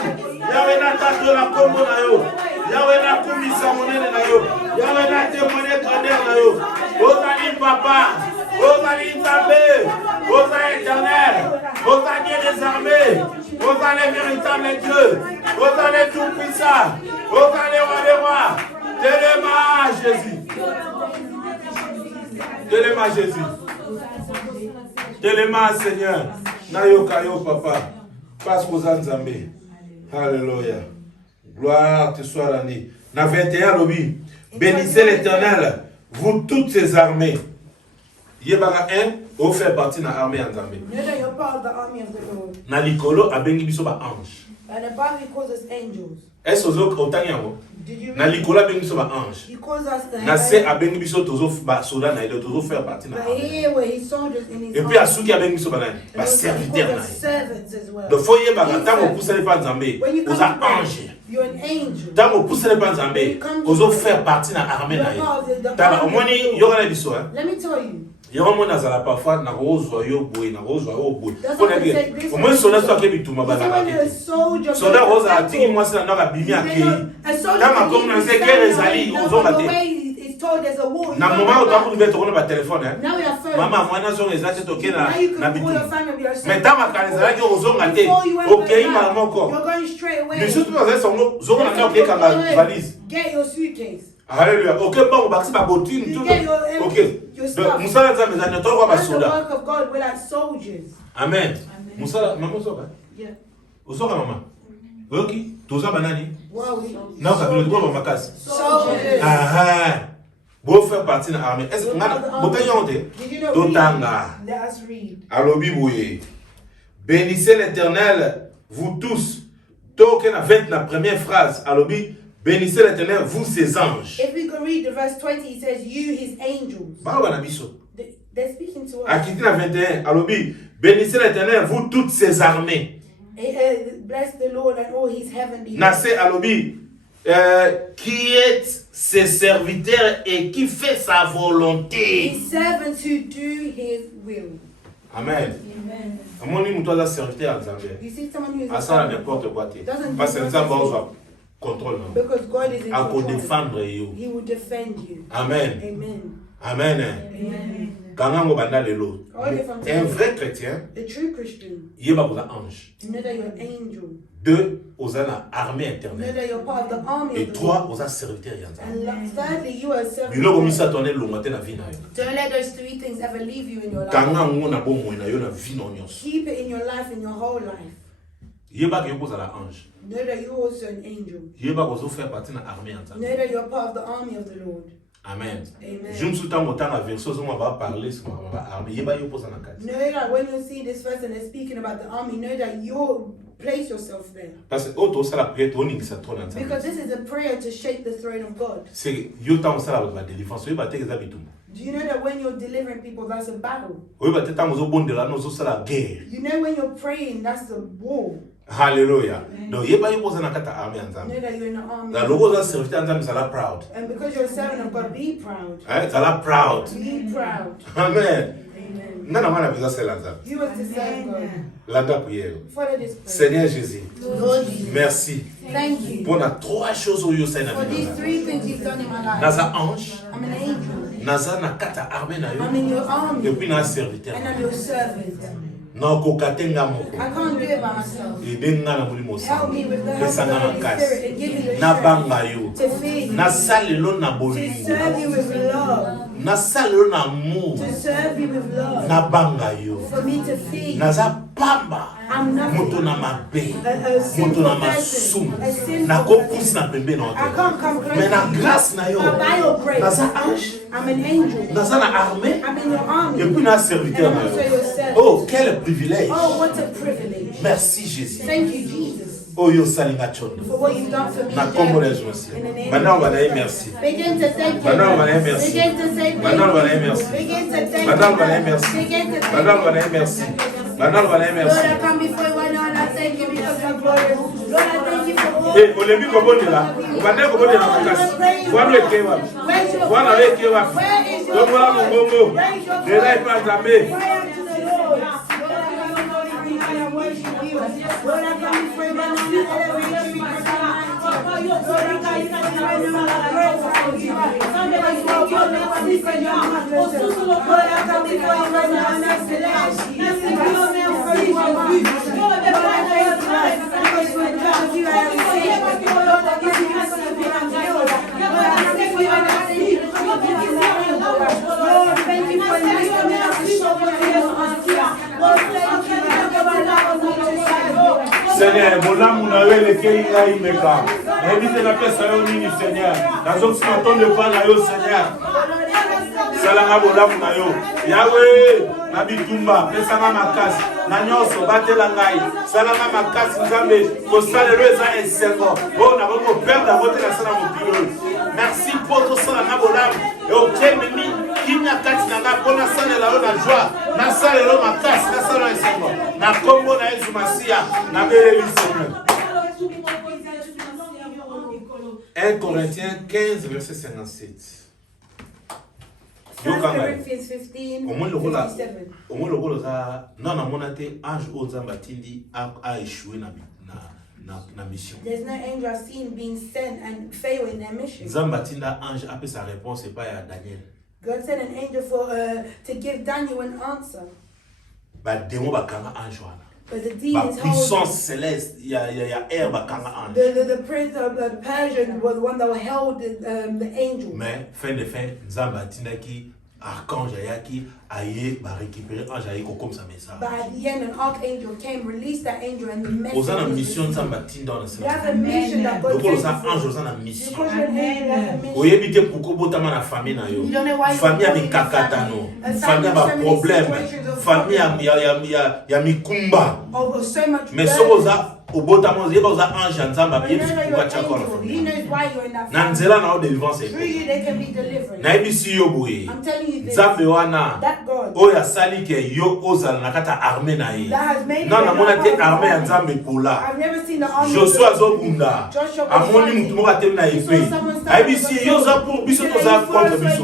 Yawe na tato la kombo na yo. Yawe na kumisa monene na yo. Yawe na témoigner grandeur na yo. Oza ni papa. Oza ni Nzambe. Oza éternel. Oza Dieu des armées. Oza les véritables dieux. Oza les tout-puissants. Oza les rois des rois. Téléma Jésus. Téléma Jésus. Téléma Seigneur. Nayoka yo papa. Parce que vous Nzambe. Alléluia. Gloire te soit rendue. Na 21 lobby. Bénissez l'Éternel, vous toutes ces armées. Yebaka 1, vous faites partie de l'armée en Nzambe. Na likolo abengi biso ba ange. And above he calls us angels. Est-ce que vous avez na likolo abengi biso ba ange. He calls us the Na se abengi biso tozo ba soldat na ile tozo faire partie na but here where he soldiers in his et puis asuki abengi biso ba na serviteur na. Servants as well. Donc faut yebaka tango poussele pa Nzambe. Aux anges. You're an angel. Tango poussele pa Nzambe. Ozo faire partie na armée na ye. Tala omoni yoka na biso hein. Let me tell you. Yoko mona zala parfois na rozwa yo boy na rozwa yo boy. Kona bien. Au moins soldat soit ke bituma bala. Soldat rosa atiki moi c'est na ka bimi akei. Tama comme na se ke rezali ozonga te. Na moment où tu as trouvé ton téléphone hein. Maman moi na zonga ezati toke na bituma. Mais tama ka rezali ko ozonga te. OK maman encore. Mais surtout dans un songo zonga na OK kanga valise. Get your suitcase. Alléluia. OK bon on va ba botine tout. OK. Donc Moussa Nzambe na to kwa basoda. The work of God without soldiers. Amen. Moussa maman soka. Yeah. Usoka mama. Ok, tout ça banani. Wow, Non, ça veut dire ma casse. soldiers. Ah, vous faire partie de l'armée. Est-ce que vous avez Did you know? Totanga. Let us read. Alobi bouye. Bénissez l'Éternel, vous tous. Token a 20 la première phrase. Alobi, bénissez l'Éternel, vous ses anges. If we could read the verse 20, it says, you, his angels. They're speaking to us. Akitina 21. Alobi, bénissez l'Éternel, vous toutes ses armées. Bless the Lord and all his heavenly. Nassé Alobi, qui est ses serviteurs et qui fait sa volonté. His servants who do his will. Amen. Amen. Amoni mutoza serviteur Nzambe. You see someone who is Asa n'importe quoi te. Parce que Nzambe a contrôle. Because God is in A control. défendre you. He will defend you. Amen. Amen. Amen. Amen. Kangango banda lelo. Un vrai chrétien, A true Christian, il va pour ange. you know that you're an angel. 2, aux armée You know interne. that you're part of the army Et of the 3, Lord. aux serviteurs Nzambe. And thirdly, you are a servant. Bilo komisa tonner longate na vie na yo. Don't let those three things ever leave you in your life. Kangango na bomoi na yo na vie na nyonso. Keep it in your life, in your whole life. Yeba ke yokoza la ange. Know that you're also an angel. Yeba kozo faire partie na armée Nzambe. Know that you're part of the army of the Lord. Amen. Amen. Je me suis tant à verso on va parler sur ma armée. Yeba yo posa na kati. Know that when you see this verse and they're speaking about the army, know that you place yourself there. Parce que auto ça la prière to ning sa trône Nzambe. Because this is a prayer to shake the throne of God. C'est yo tant ça la délivrance. Yo ba te za bitum. Do you know that when you're delivering people, that's a battle? Yo ba te tant zo bondela no zo ça la guerre. You know when you're praying, that's a war. Hallelujah. Donc yeba yo posa na kata armée Nzambe. Know that you're in the army. La logo za serviteur Nzambe ça la proud. And because you're a servant of God, be proud. Ça la proud. Be proud. Amen. Amen. Nana mana besoin c'est Nzambe. You are to serve God. Landa prière. Follow this prayer. Seigneur Jésus. Lord Jesus, Merci thank you pour la 3 choses où yo ça na for these vie. 3 things you've done in my life. Naza ange, I'm an angel. naza na kata armée na I'm yo. in your army. Et puis na serviteur. And I'm your servant. Na kokatenga moko. I can't do it by myself. Ebenga na mulimo Help me with the help of the Pesanga Holy makasi. Spirit and give me the Na strength banga yo. to fear you, Na salelo na to bolingo. serve you with love, Na salelo na amour. to serve you with love, Na banga yo. for me to fear you. Naza pamba. I'm nothing. Moto na mabe. A Moto sinful na person. masumu. A sinful Na person. kopusi na pembe na I hotel. can't come close Mais na to you. grâce na yo. But by your grace, Naza ange. I'm an angel. Naza na armée. I'm in your army. Et puis na serviteur And na I'm also yo. your servant. Oh, quel privilège. Oh, what a privilege. Merci Jésus. Thank you, Jesus, Oh, yo salinga chondo. for what you've done for me. Na congolais aussi. In the name Maintenant, on of va dire Jesus. merci. Begin to thank you. Maintenant, on va dire merci. Begin to say thank Maintenant, on va you. dire merci. Begin to thank Maintenant, on va you. dire merci. Begin to thank Maintenant, on va you. dire merci. Maintenant, on va dire Lord, merci. I come before you right now and I thank you because you're glorious. Lord, I thank you for all. Eh, olembi kobondela. Obande kobondela makasi. Wana eke wapi? Wana eke wapi? Dongola mongongo. Dela ipa Nzambe. Cry out to the Lord. Lord, I come before you right now and I worship you. Lord, I come before you right now and I elevate you because you're mighty. Lord, I come before you right now and I glorify you. Because you are wonderful and you are marvelous. Lord, I come before you right now and I bless you. Because you are marvelous. Lord, I thank you because without you I am saved. Lord, I give you something I'm Lord, I thank you and I thank you because you give me Lord, thank you for wisdom and understanding. Lord, thank you for the love of your Seigneur, molamu na yo elekei ngai meka. Nayebi te napesa yo nini Seigneur. Nazokisima ntonde epai na yo Seigneur. Salanga bolamu na yo. Yahweh, na bitumba, pesanga makasi. Na nyonso batela ngai. Salanga makasi Nzambe. Kosalelo eza esengo. Oh, na bongo perdre la beauté na sana mokilo. Merci pour tout ça na bolamu. Et ok mimi kimya kati na nga pona salela yo na joie. Na salelo makasi, na salelo esengo. Na kombo na Yesu Masia, na beleli Seigneur. 1 Corinthiens 15, verset 57. 1 Corinthians 15, Au moins le rôle 57. au moins le rôle ça non na monate ange o Nzambe atindi a échoué na mission. There's no angel I've seen being sent and fail in their mission. Nzambe atinda ange après sa réponse et pas à Daniel. God sent an angel for to give Daniel an answer. Ba démon ba kanga ange wana. But the Ba demons puissance céleste ya air ba kanga ange. the prince of the Persian was the one that held the angel. Mais fin de fin Nzambe atindaki archange ayaki aye ba récupérer ange aye comme ça message. But at the end, an archangel came, released that angel, and the message. Oza na was mission received. nzambe atinda wana You have a mission that God donc gave oza you. ange oza na mission. Because you're an angel, you have a mission. Oyebi te pourquoi botama na famille na yo. You don't know why you're Famille ya born in a mikakatano, family. famille ya ba problème, famille ya mikumba. Of so much Mais burden. soko oza obotama oza oza ange ya nzambe But you ayebi know pourquoi you're tia an kwa la angel. He famille. knows why you're in that Na family. nzela na o délivrance Through you, they can be delivered. nayebisi yo boye I'm telling you this. nzambe wana That God oyo asali ke yo ozala na kati ya arme na ye that has made na you namona te a arme ya nzambe ekola. I've never seen the army. Joshua azobunda Joshua amoni mutu moko atemi na epe ayebisi ye yo oza pour biso toza contre biso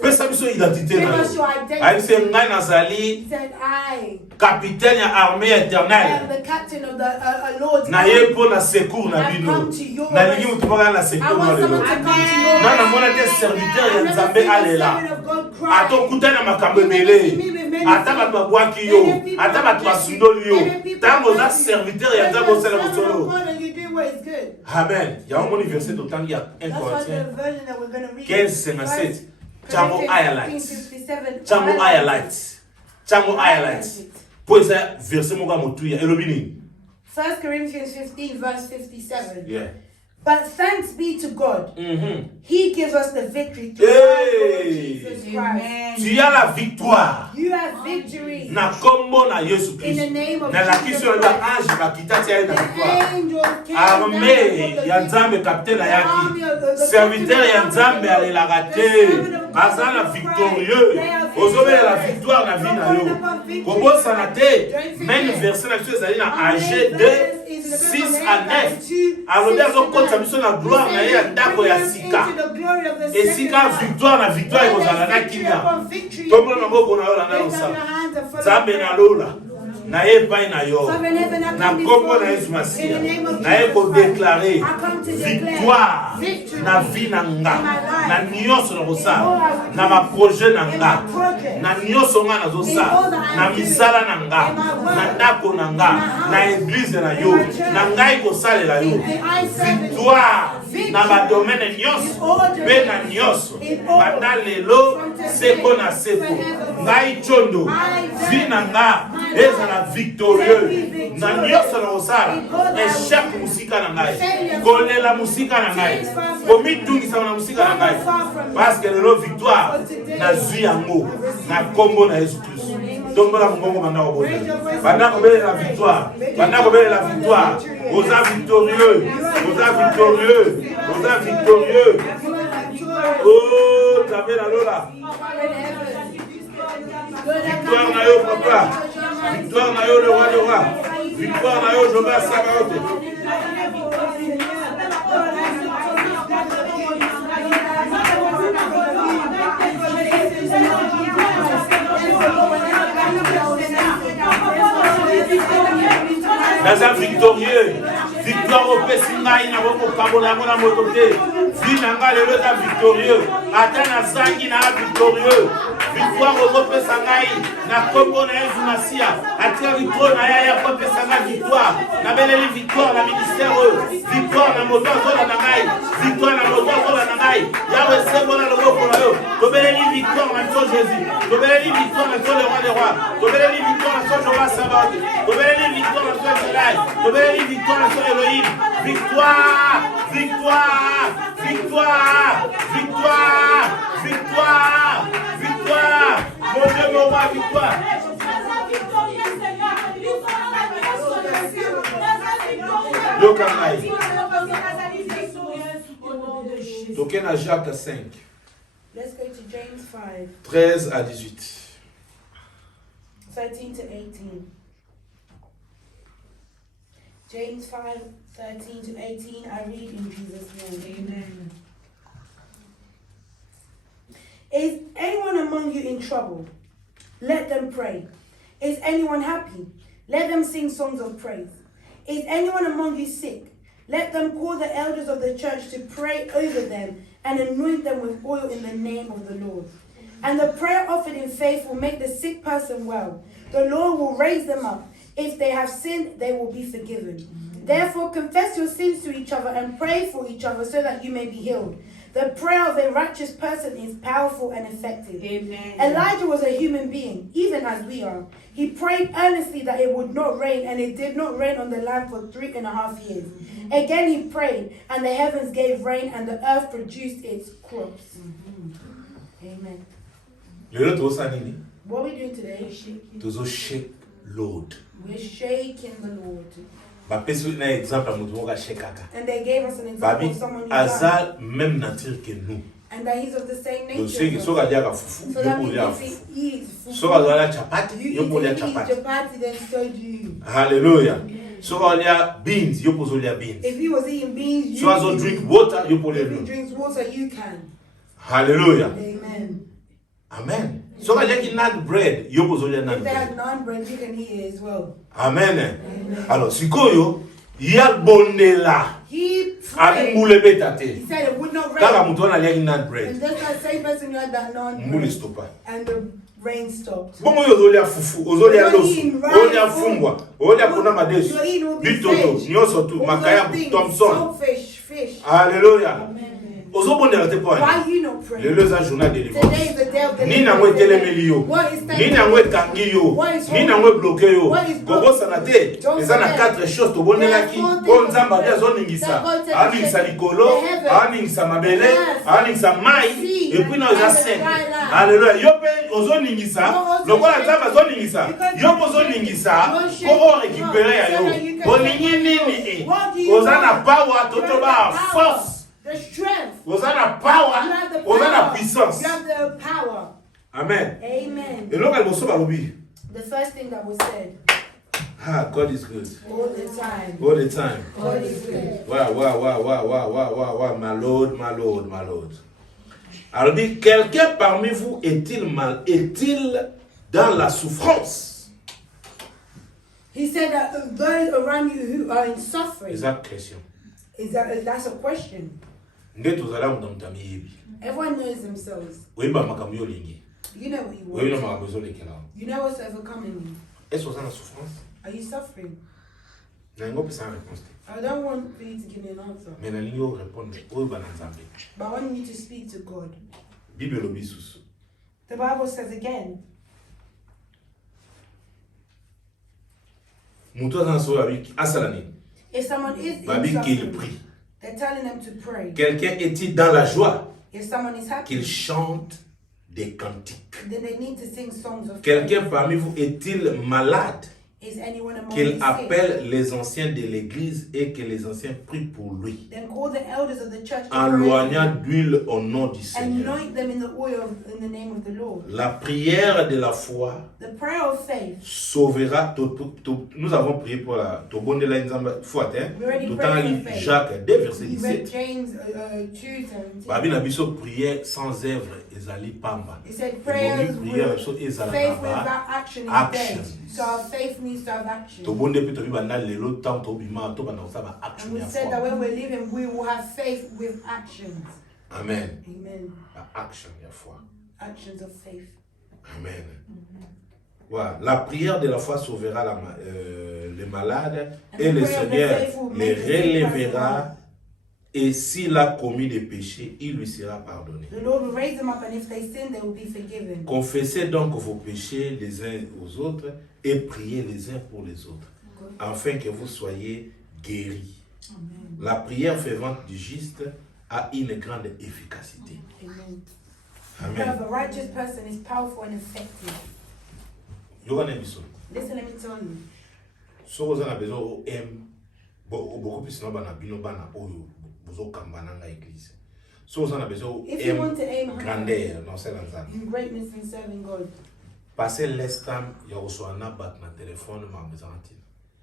pesa biso identité na yo ayebisi ngai nazali He said, I capitaine ya arme am éternelle the captain of the Lord's na ye mpo na secours na bino nalingi mutu moko aya na I secours na want someone lelo to come to your na namona te serviteur ya I've never nzambe seen the alela servant of God cry. atokutani na makambo ebele ata bato babwaki yo ata bato basundoli yo ntango oza serviteur ya nzambe osala mosolo. You do what is good. Amen. yango moni verset totangi ya 1 That's why Corinthiens the version that we're going to read. 15:57 Chango highlights. 15:57. Chango highlights. Chango highlights. Po eza verset moko ya motuya elobi nini? 1 Corinthians 15 verse 57. Yeah. But thanks be to God. Mhm. He gives us the victory through our Lord Jesus Christ. Tu as la victoire. You have victory. Na kombo na Yesu In the Christ. name of Na la Jesus kiso ya Christ. ange bakita tia na The victoire. angels came Arme down ya from nzambe the capitaine the ayaki. army of the Serviteur ya captain of the nzambe Lord. alelaka The te. servant of God Aza na Jesus victorieux. Christ. They are Ozobela la victorious. victoire na vie na yo. Don't worry about victory. Kobosana te. Don't Même forget. verset na biso ezali na Our AG main 2 verse is in the book 6 of à Haggai 9. 2, alobi 6 to azokotisa 9. biso na gloire na ye ya ndako ya sika. Esika victoire na victoire ekozala na kimia. Tombola maboko na yo landa losala. Nzambe na lola. Na ye epai na yo. Na kombo na Yesu Masiya. Na ye kodeklare victoire na vie na nga. Na nyonso na kosala. Na baprojet na nga. Na nyonso nga nazosala. Na misala na nga. Na ndako na nga. Na eglize na yo. Na ngai kosalela yo. Victoire na badomene nyonso. Mpe na nyonso. Banda lelo seko na seko. Ngai chondo. Vie na nga ezala victorieux. Na nyonso na kosala. Échec musika na ngai. Kolela musika na ngai. Komitungisama na musika na ngai. Parce que lelo victoire nazwi yango na kombo na Yesu Kristo. Tombola mongongo banda kobona. Banda kobelela la victoire. Banda kobelela la victoire. Oza victorieux. Oza victorieux. Oza victorieux. Oh, t'avais la lola. Victoire na yo papa. Victoire na yo le roi des rois. Victoire na yo Jehovah Sabaoth. Naza victorieux. Victoire au Pessinga, il n'a pas de cabola, mon amour côté. Vinanga, le est victorieux. Atana Sangi, n'a victorieux. Victoire au Pessangaï, n'a combo na Ezumasia. Atia victoire, n'a ya Pesanga victoire. N'a belle victoire, la ministère. Victoire, n'a moto, la Nagaï. Victoire, n'a moto, la Nagaï. Yahweh, c'est bon, le mot pour eux. Tobele victoire, ma foi Jésus. Tobele victoire, ma foi le roi des rois. Tobele victoire, ma foi Jehovah Sabaoth. Tobele victoire, ma foi Zelay. Tobele victoire, ma foi Elohim. Victoire, victoire, victoire, victoire, victoire, victoire. Mon Dieu, mon roi, victoire. Yokanai. Token à Jacques 5. Let's go to James 5, 13 à 18. 13 to 18. James 5, 13 to 18. I read in Jesus' name. Amen. Is anyone among you in trouble? Let them pray. Is anyone happy? Let them sing songs of praise. Is anyone among you sick? Let them call the elders of the church to pray over them and anoint them with oil in the name of the Lord. And the prayer offered in faith will make the sick person well. The Lord will raise them up. If they have sinned, they will be forgiven. Therefore, confess your sins to each other and pray for each other so that you may be healed. The prayer of a righteous person is powerful and effective. Amen. Elijah was a human being, even as we are. He prayed earnestly that it would not rain, and it did not rain on the land for 3.5 years. Again he prayed, and the heavens gave rain, and the earth produced its crops. Amen. What are we doing today? To shake Lord. We're shaking the Lord. And And they gave us an example of someone who died. même nature que nous. And that he's of the same Donc nature. ceux qui sont allés à fufu, So yo that pour means les if he eats fufu, So allés à chapati, you yo pour les eat chapati. chapati, then so do you. Hallelujah. So allés à beans, yo pour les beans. If he was eating beans, you So as drink water, yo pour les If he l'eau. drinks water, you can. Hallelujah. Amen. Amen. So allés qui not bread, yo pour les not If they had bread. naan bread, you can eat it as well. Amen. Alors sikoyo, ya bonela. He Avec prayed. moule betate. He said it would not Kaka rain. mutu allés qui not bread. And that's that same person who had that naan Moule bread. stopa. And the rain stopped. Bongo yo zolia fufu, ozolia You're losu, eating rice, ozolia fungwa, ozolia kuna madesu. You're eating all these Bitoto, fish. nyoso tu, All makaya those things, Thompson. saltfish, fish. Hallelujah. Amen. Ozobonela te Why point. you not praying? Lelo eza journée de Today is délivrance. the day of the Ni nango etelemeli yo. What is Ni nango ekangi yo. What is Ni wrong? nango ebloke yo. What is broken? Kobosana te. Don't Eza na forget. 4 choses tobondelaki. There are 4 Po things nzamba te that azoningisa. God said Aningisa the likolo, heaven, aningisa mabele, the earth, aningisa mai, sea, et puis na and eza the sec. dry land. Alléluia. Yo pe ozoningisa, No, also lokola shake. nzamba azoningisa. Because Yo you pozoningisa, don't shake. po récupérer ya So yo. that you can Boningi shake. nini? What do you Oza na want? power You have totoba the power, force. the strength. Oza na You power, have the oza na power. puissance. You have the power. Amen. Amen. Eloko liboso balobi. The first thing that was said Ah, God is good. all the time. All the time. God is good. Wow, my Lord, my Lord, my Lord. Alors, dit, quelqu'un parmi vous est-il dans la souffrance? He said that those around you who are in suffering, Exact question. that's a question. Nde tozala mutamutami yebi. Everyone knows themselves. Oyeba makambo yo lingi. You know what you Oyeba want. makambo ezolekela. You know what's overcoming you. Est-ce que oza na souffrance? Are you suffering? Nalingi opesa na réponse te. I don't want for you to give me an answer, Mais nalingi orépondre oyeba na Nzambe. but I want you to speak to God. Bible elobi susu. The Bible says again, Mutu aza na solo abi asala nini? if someone is in Babi qu'il suffering, prie. they're telling them to pray. Quelqu'un est-il dans la joie? If someone is happy, Qu'il chante des cantiques. then they need to sing songs of Quelqu'un praise. parmi vous est-il malade? Is anyone among you Qu'il sick? appelle les anciens de l'église et que les anciens prient pour lui. Then call the elders of the church to En pray loignant d'huile au nom du and Seigneur. anoint them in the oil in the name of the Lord. La prière de la foi The prayer of faith. sauvera. Nous avons prié pour la Tobondela Nzamba foi. We already Tout prayed en for faith. Jacques 2 verset We read 17. James 2:17. Babi na biso prière sans œuvre ezali pamba. It said Et prayers bongi prière with biso ezala faith pamba. without action is Action. dead. So our faith needs to have action. Tobonde pe tobi banda lelo tant tobima to banda osaba And action we ya said that foi. when we're living, we will have faith with actions. Amen. Amen. La action ya foi. Actions of faith. Amen. Voilà. La prière de la foi sauvera les malades et le Seigneur les relèvera. Et s'il a commis des péchés, il lui sera pardonné. The Lord will raise them up, and if they sin, they will be forgiven. Confessez donc vos péchés les uns aux autres et priez les uns pour les autres, afin que vous soyez guéris. Amen. La prière fervente du juste a une grande efficacité. Amen. The prayer Amen. of a righteous person is powerful and effective. Yohane biso. Listen, let me tell you. So vous avez besoin au beaucoup plus na bana bino bana oyo bozo kambana na église. So vous avez besoin au If you want to aim high grandeur dans cette ensemble. in greatness and serving God, Passez less time ya uswana bat na téléphone ma bezanti.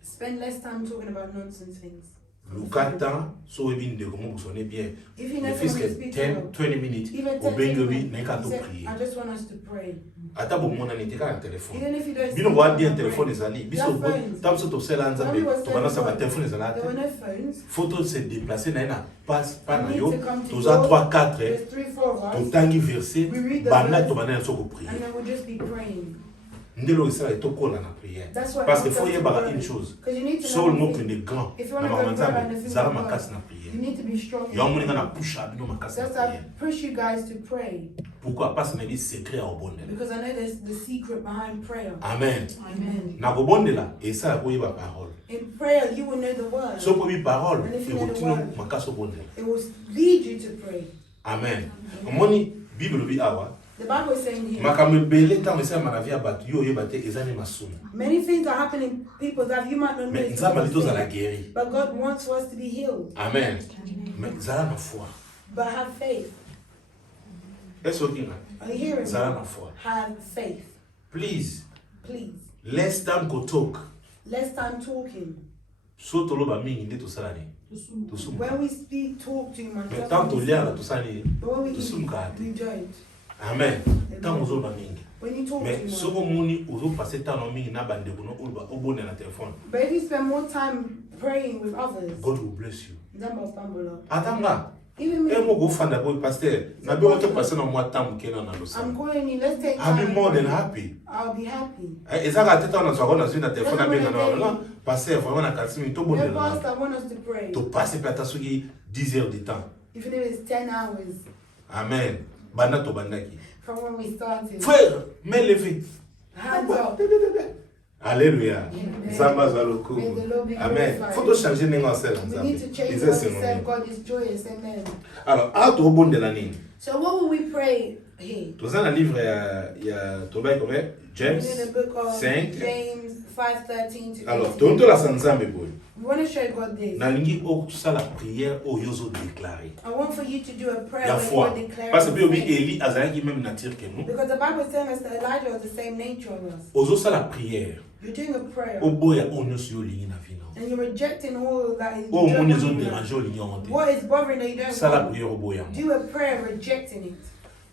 spend less time talking about nonsense things. Lukata so ebin de comment vous sonnez bien. If you Ne know fils someone que to speak 10 to, 20 minutes even au 10 bengo bi minutes, neka he to said, prier. I just want us to pray. Ata bo mona ni teka na téléphone. Even if you don't Bino speak, wa bien pray. téléphone ezali. Biso Your phones. tam so to sela nzambe. When we were To bana sa ba serving téléphone God, ezala. there were no phones. Photo se déplacer na passe pas na We yo. need to come to Toza God. 3 4 There's 3-4 of us, to tangi verset We read the bana verse. to bana so ko prier. and then we'll just be praying. ndelo sala etoko na prière parce que faut y avoir une chose seul mot que des grands na mamanza zala makasi na prière you need to be strong. Yamuninga na pusha bino makasi. That's why I push you guys to pray. Pourquoi? Parce que c'est secret au bonde. Because I know there's the secret behind prayer. Amen. Amen. Na go bonde la et ça ko yiba parole. In prayer you will know the word. So ko bi parole and if you et know the word, makasi bonde. it will lead you to pray. Amen. Moni Bible bi awa. The Bible is saying here. Makambe bele ta mesa manavia bat yo yebate ezani masumu. Many things are happening in people's life you might not know. Mais nzamba lito za la guéri. But God wants us to be healed. Amen. Mais zala na foi. But have faith. Est-ce que Are you hearing me? zala na foi. Have faith. Please. Please. Less time go talk. Less time talking. So to loba mingi nde to sala ni. When we speak, talk too much. Mais tant to lire to sala ni. But when we To sum ka. we don't. Amen. Tant ozo ba mingi. When you talk Mais too much. soko moni ozo passer temps no mingi na bande ko no ulba obone na téléphone. But if you spend more time praying with others, God will bless you. then will stumble up. Atanga. Even me, E mo go fanda boy pasteur. Na be wote passer no mo tam kena na lo sa. I'm calling you. Let's take I'll time. be more than happy. I'll be happy. Ezaka teta na soko na zwi na téléphone na benga na pasteur vraiment na kasimi to bonde No, na. Pastor, I want us to pray. To passer pata soki 10 heures de temps. Even if it's 10 hours Amen. Banda to bandaki. from when we started. Frère, mais levé. Hands up. Alléluia. Zamba zaloko. May the Lord be Amen. glorified. Faut to changer nenga sel We need to change nzambe. what we serve. God is joyous. Amen. Alors, a to bonde na nini? So what will we pray here? Toza na livre ya Tobay comme James In the book of 5. James 5:13 to Alors, 18. tonto la sanzambe boy. We want to show God this. Nalingi o ça la prière o yozo déclarer. I want for you to do a prayer Ya where foi. you declare Parce que your bi faith. Eli azalaki même nature que nous. Because the Bible is telling us that Elijah was the same nature of us. Ozo ça la prière. You're doing a prayer O boya o nyoso yo lingi na vino. and you're rejecting all that is O moni zo bothering you. déranger o lingi en What is bothering that you don't Ça la want. prière o boya. Do a prayer rejecting it.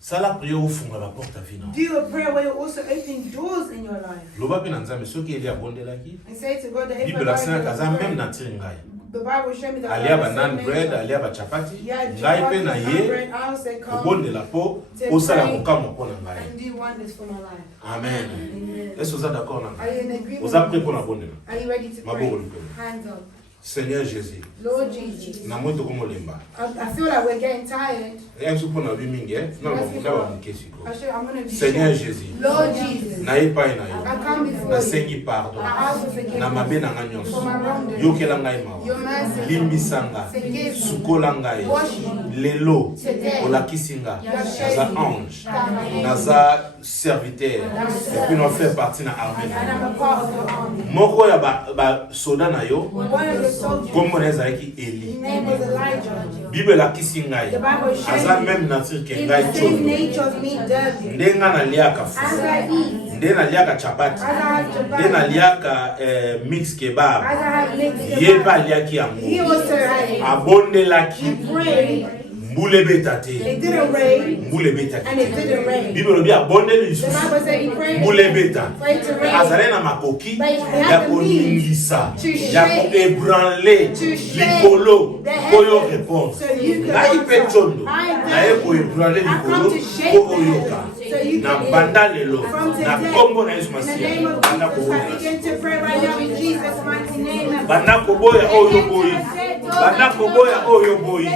Ça la prière o funga la porte à vino. Do a prayer where you're also opening doors in your life. Loba pe na nzambe soki eli abondelaki. And say to God that if Bible la sena I kaza même pray, nature ngai. the Bible show me that Alia I ba have the nan same bread, nature. alia ba chapati. Yeah, Ngai pe na ye bread, I also come obondela po to osala pray kokamo po na ngai. and do wonders for my life. Amen. Amen. Est-ce que vous êtes d'accord na Are you ngai? in agreement? Oza prêt pour na bondela. Are you ready to pray? Maboko likolo. Hands up. Seigneur Jésus. Lord Jesus. Na moto ko molemba. I feel like we're getting tired. Yesu po na bi mingi na ba munda ba mukesi ko. I'm going to be Seigneur short. Jésus. Lord Jesus. Na epai na yo. I come before Na you. sengi pardon. I ask for forgiveness. Na mabe na ngai For nyonso. my wrongdoing. Yokela ngai mawa. Your mercy. Limbisanga. Forgive me. Sukola ngai. Wash me. Lelo. Today. Olakisi nga. You have Naza shaped me. ange. That Naza serviteur. Et puis nous fait partie na armée. and I'm a part of your army. Moko ya ba soda na yo. One of the soldiers, Kombo na ezalaki his Eli. name was Elijah. Bible elakisi ngai. The Bible shows Aza me même nature ke in ngai the same tsholo. nature of me, dirty. Nde nga naliaka As fufu. I eat, Nde naliaka chapati. as I have Nde Shabbat, naliaka mix kebab. as I have mixed Ye Shabbat, pa aliaki he yango. also had it. Abondelaki. He prayed, Mbule beta it te. didn't rain, Mbule beta and it te. didn't rain. Bible lobi abondeli The lisusu. Bible said he prayed, Mbule beta. prayed to rain. Azali na makoki But he had ya the means koningisa to ya shake, koebranle to shake likolo the heavens koyo répondre so you can ngai mpe answer. ntondo I am naye koebranle I come likolo to shake po the oyoka heavens so you na can mbanda lelo From na today, nkombo na yesu in the masiya name of banda Jesus, I koboya begin to pray right now in Jesus' mighty name. banda koboya oyo boyi banda koboya oyo boyi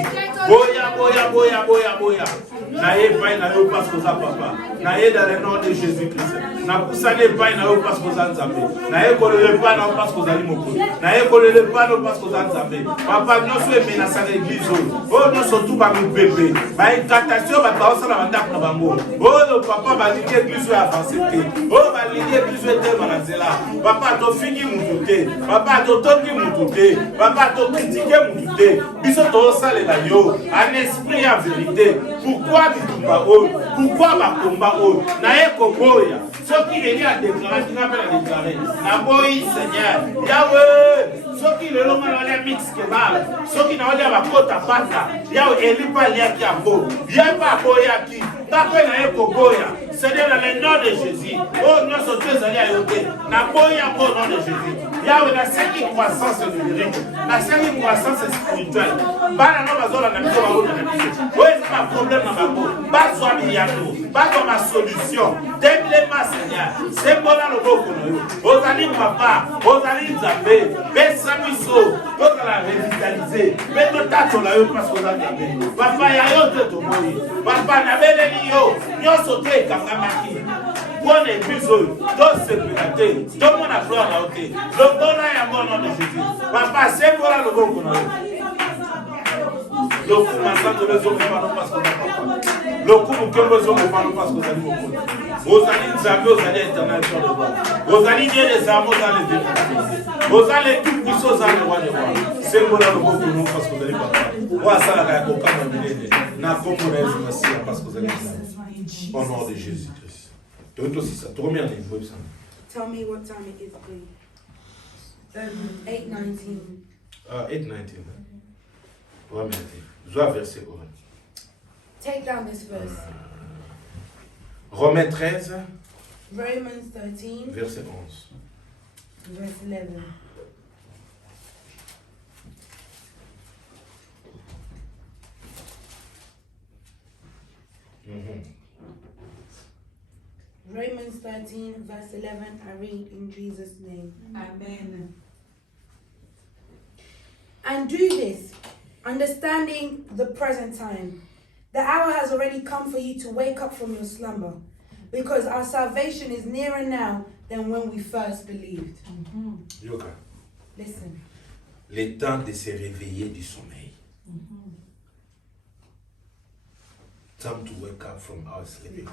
boya boya boya boya boya naye epai na yo parce koza papa naye dans le nom de jésus christ napusani epai na yo parce koza nzambe naye kolela epai na yo parce kozali mokolo naye kolela epai na yo parce koza nzambe papa nyonso emenasaka eglize oyo nyonso tu bamipepe baincantation bato baosala bandako na bango oyo papa balingi eglize oyo avanse te oyo balingi eglize oyo etema na nzela papa tofingi mutu te papa totongi mutu te papa tokritike mutu te biso tozosalela yo en esprit ya vérité pourquoi bitumba oyo pourquoi bakomba oyo naye koboya soki eli adéclaraki nga mpe na déclare naboyi seigneur yawe soki lelo nga naolia mix kebab soki naolia bakota pata yawe eli mpe aliaki yango ye mpe aboyaki nga mpe naye koboya seigneur dans le nom de jésus oyo nyonso to ezali ya yo te naboyi yango au nom de jésus yawe nasengi croissance numérique nasengi croissance spirituelle bana no bazolanda biso baolanda biso oyo eza baproblème na bango bazwa miyano bazwa basolution telema Seigneur sembola loboko na yo ozali papa ozali nzambe pesa biso tozala revitaliser mpe totatola yo parce ozali nzambe papa ya yo te tomoni papa nabeleli yo nyonso te ekangamaki mpona eglise oyo tosepela te tomona gloire na yo te longola yango nom de Jésus papa sembola loboko na yo lokumu masanto lezomofano parce que papa lokumu kembo ezomofano parce que ozali mokolo ozali nzambe ozali éternel sur le roi ozali Dieu des armes ozali le ozali tout puissant ozali le roi des rois sembola loboko no parce que ozali papa oyo asalaka ya kokanga minene na kombo na Yesu Masiya parce que ozali nzambe au nom de Jésus Christ toyei tosisa tokomi ana niveau ebisana. Tell me what time it is, please. 8:19. 8:19. Joie verset 1. Take down this verse. Romains 13. Romans 13. Verset 11. Verse 11. Romans 13, verse 11, I read in Jesus' name. Amen. And do this, understanding the present time. The hour has already come for you to wake up from your slumber, because our salvation is nearer now than when we first believed. Yoka. Listen. Le temps de se réveiller du sommeil. Time to wake up from our sleeping.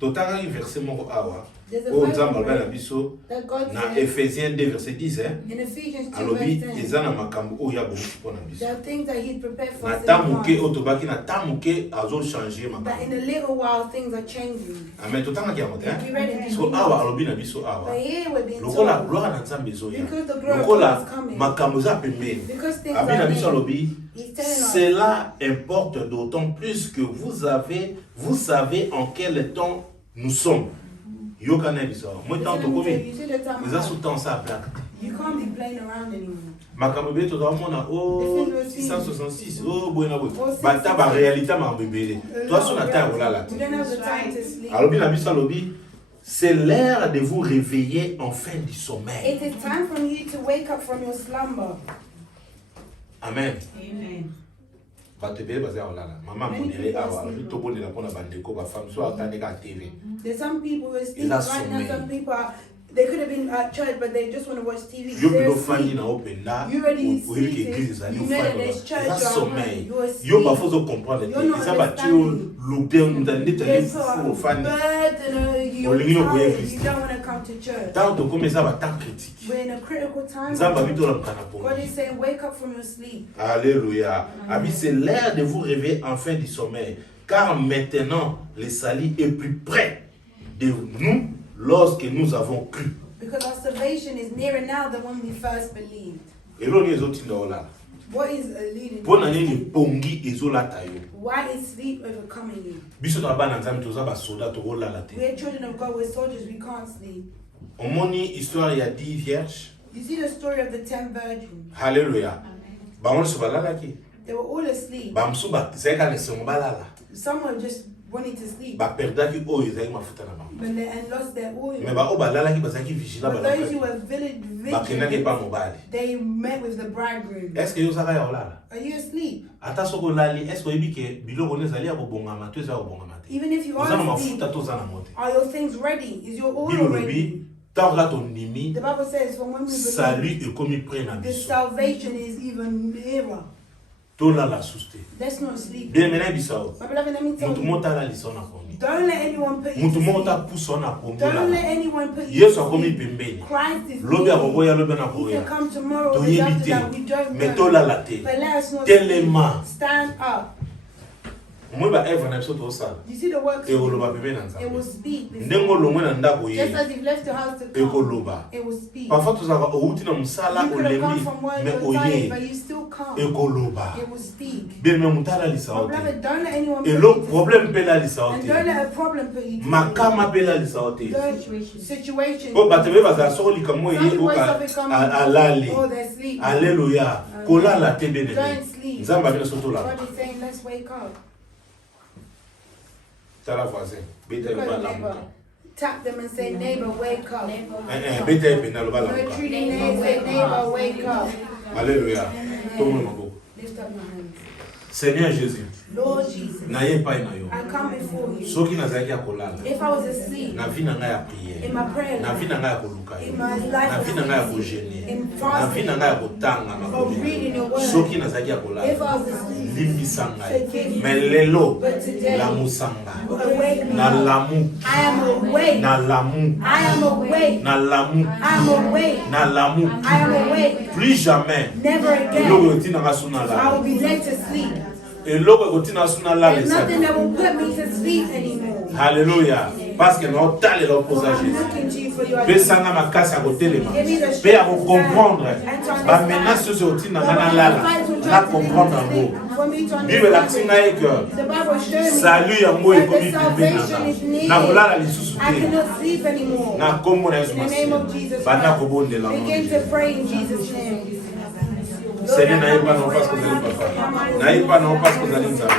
Totanga verset moko awa. O nzamba alba na biso na Ephésiens 2 verset 10 in Ephesians 2 alobi verse 10. eza na makambo oyo abonisi mpona biso. There are things that he prepared for Na us in tamuke advance. otobaki na tamuke azo changer But makambo. in a little while things are changing. Amen totanga ki yango te. We read it. So awa alobi na biso But awa. here we're being Lokola told, gloire na nzambe ezoya. because the glory of Lokola God is coming, makambo za pembeni. because things Abi na are biso new, alobi he's telling us, cela importe d'autant plus que vous savez en quel temps nous sommes. Yoka na biso. Moi tant to you komi. see the time Eza out. sous temps ça blague. You can't be playing around anymore. Makambo be to mona oh 666 oh boyna boy. Bata ba réalité makambo ebele. Toi so na ta olala. We don't have the time to sleep. Alobi na biso alobi c'est l'heure de vous réveiller enfin du sommeil. It is time for you to wake up from your slumber. Amen. Amen. Bato ebele baza olala. Mama modéré awa alobi to bonela pona bandeko ba femme so atandeka TV. There's some people who are asleep Is that right now. sommeil? Some people they could have been at church, but they just want to watch TV. Yo They're bilo fandi asleep. na openda. You already Oyebi ke sleeping. église ezali You know that ofandi. there's church. Eza You're sommeil. you're asleep. Yo parfois zo comprendre You're te. not Eza batio understanding. loupé ndani te There's fou a ofandi. burden. You're Olingi no boye tired. Christ. You don't want to come to church. Tant to comme eza ba temps critique. We're in a critical time. Nzamba bito la mkana God pongi. is saying, wake up from your sleep. Alléluia. Abi c'est l'heure de vous réveiller enfin du sommeil. Car maintenant le salut est plus près de nous lorsque nous avons cru. Because our salvation is nearer now than when we first believed. Eloni ezotinda olala. What is leading? Pona nini pongi ezolata yo. Why is sleep overcoming you? Biso to bana nzambe toza ba soldat to olala te. We're children of God, we're soldiers, we can't sleep. Omoni histoire ya 10 vierges. You see the story of the 10 virgins. Alléluia. Bango so balala ki. They were all asleep. Bamsu ba zeka le so balala. Some were just wanting to sleep, Ba perdaki oyo ezaki mafuta na bango. but and lost their oil. Mais ba o balala ki bazaki vigilant But those who balala. were Bakendaki pa vigilant, mobali. they met with the bridegroom. Est-ce que yo saka ya olala? Are you asleep? Ata soko lali est-ce que oyebi ke biloko nezali ya kobongama to eza kobongama te. Even if you Oza na are asleep, mafuta to oza na mote. are your things ready? Is your oil Bible ready? lobi tant to ndimi The Bible says, from when we believe, salut ekomi près na the biso. salvation is even nearer. To lala suste. Let's not sleep. Bien mena bisao. My beloved, let me tell Mutu you, mota la liso na komi. don't let anyone put you Mutu to mota sleep. puso na komi Don't let la. anyone put you Yesu to akomi sleep. pembeni. Christ is Lobi near. akoboya lobi na He can koya. come tomorrow or the Toyebi after that. We te. don't Mais know. to lala te. But let us not Telema. sleep. Stand up. Moi ba Eva na biso to sala. You see the works. E oloba pembeni na It will nzambe. speak. Ndengo Before. longwe na ndako Just ye. as you've left the house to E come, koloba. it will speak. Parfois tozaka outi na musala You could have come olembi from work, mais you're tired, but oye. you still come. E koloba. It will speak. Bien mais mutala lisa My ote. beloved, don't let anyone put Et you le to sleep. problème pe la lisa And don't ote. let a problem put you to sleep. Makama pe la lisa ote. Don't situation. Po batebe bazala soko likamo Some ye people oka suffer from alali. oh, they're sleeping. Alléluia. Kolala te bene. Don't sleep. Nzamba bino soto la. God is saying, let's wake up. Tala voisin. Beta Look at yoba your neighbor. lamuka. Tap them and say, neighbor, wake up. Beta yepena loba No lamuka. treating neighbor, say, neighbor, wake up. Alléluia. Tourne maboko. Lift up your hands. Seigneur Jésus, Lord Jesus, naye pa na yo. I come before you. Soki nazaki ya kolala. If I was asleep, Na vie na ngai ya prière. in my prayer Na life, vie na ngai ya koluka yo. in my Na life vie na ngai ya of kogene. in Na vie na fasting, ngai ya kotanga of makomi. reading your word, Soki nazaki ya if kolala. I was asleep, Limbisa ngai. forgive me. Mais lelo But today, lamusanga. awake me. Na lamu. I am awake. Na lamu. I am awake. Na lamu. I am awake. Na lamu. I am awake. Plus jamais. Never Eloko again. etina suna I la. will be led to sleep. Eloko etina suna la There's nothing les. that will put me to sleep anymore. Alléluia. Parce que nous tale l'opposé à I'm Jésus. looking to you for your Pesanga makasi ya kotelema. Give me the Pe strength ya to comprendre. stand Ba and to menace understand. sur otina For ngana my lala. fights will Na try to lead comprendre me to yango. sleep. For me to Bible la understand. tinga que The Bible showed me salut yango that ekomi the pembeni salvation is na near. na kolala lisusu I te. cannot sleep anymore. Na kombo na Yesu In the name of Masiya. Jesus Bana Christ, kobondela begin to pray in Jesus' name. Seigneur, n'aille pas non parce que vous allez papa. N'aille pas non parce que vous allez nzambe.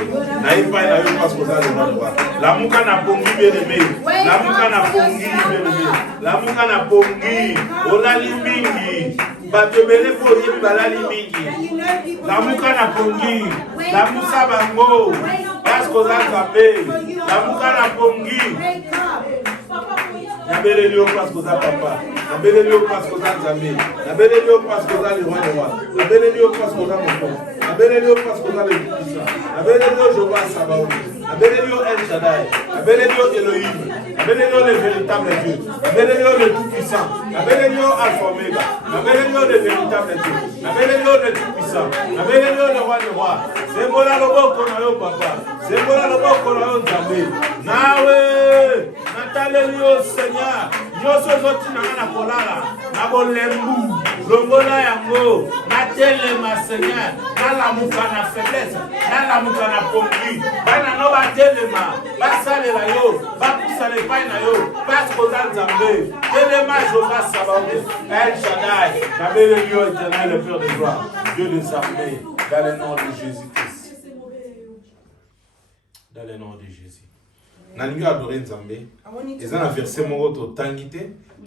N'aille pas non parce que vous allez voir. La muka na pongi bien aimé. La muka na pongi bien aimé. La muka na pongi. Olali mingi. Batebele po yebi balali mingi. La muka na pongi. La musa bango. Parce que vous allez nzambe. La muka na pongi. Wake up. Nabele liyo parce que vous allez papa. Nabele liyo parce que vous allez nzambe. Nabele liyo parce que vous allez roi de roi. Nabele liyo parce que vous allez mon père. Nabele liyo parce que vous allez puissant. Nabele liyo Jéhovah Sabaoth. Nabele liyo El Shaddai. Nabele liyo Elohim. Nabele liyo le véritable Dieu. Nabele liyo le tout puissant. Nabele liyo Alpha Omega. Nabele liyo le véritable Dieu. Nabele liyo le tout puissant. Nabele liyo le roi de roi. C'est moi là loboko na yo papa. C'est moi là loboko na yo nzambe. Nawe natale liyo Seigneur. Yoso zoti na kolala. Na bolembu. Longola yango. Natelema Seigneur. Nalamuka na faiblesse. Nalamuka na pongi. Bana no batelema. Basalela yo. Bapusa le pai na yo. Parce que oza nzambe. Telema Jéhovah Sabaoth. El Shaddai. Nabele yo éternel le Père de gloire. Dieu des armées. Dans le nom de Jésus-Christ. Dans le nom de Jésus. Nalingi adorer nzambe. Ils ont un verset moko totangi te.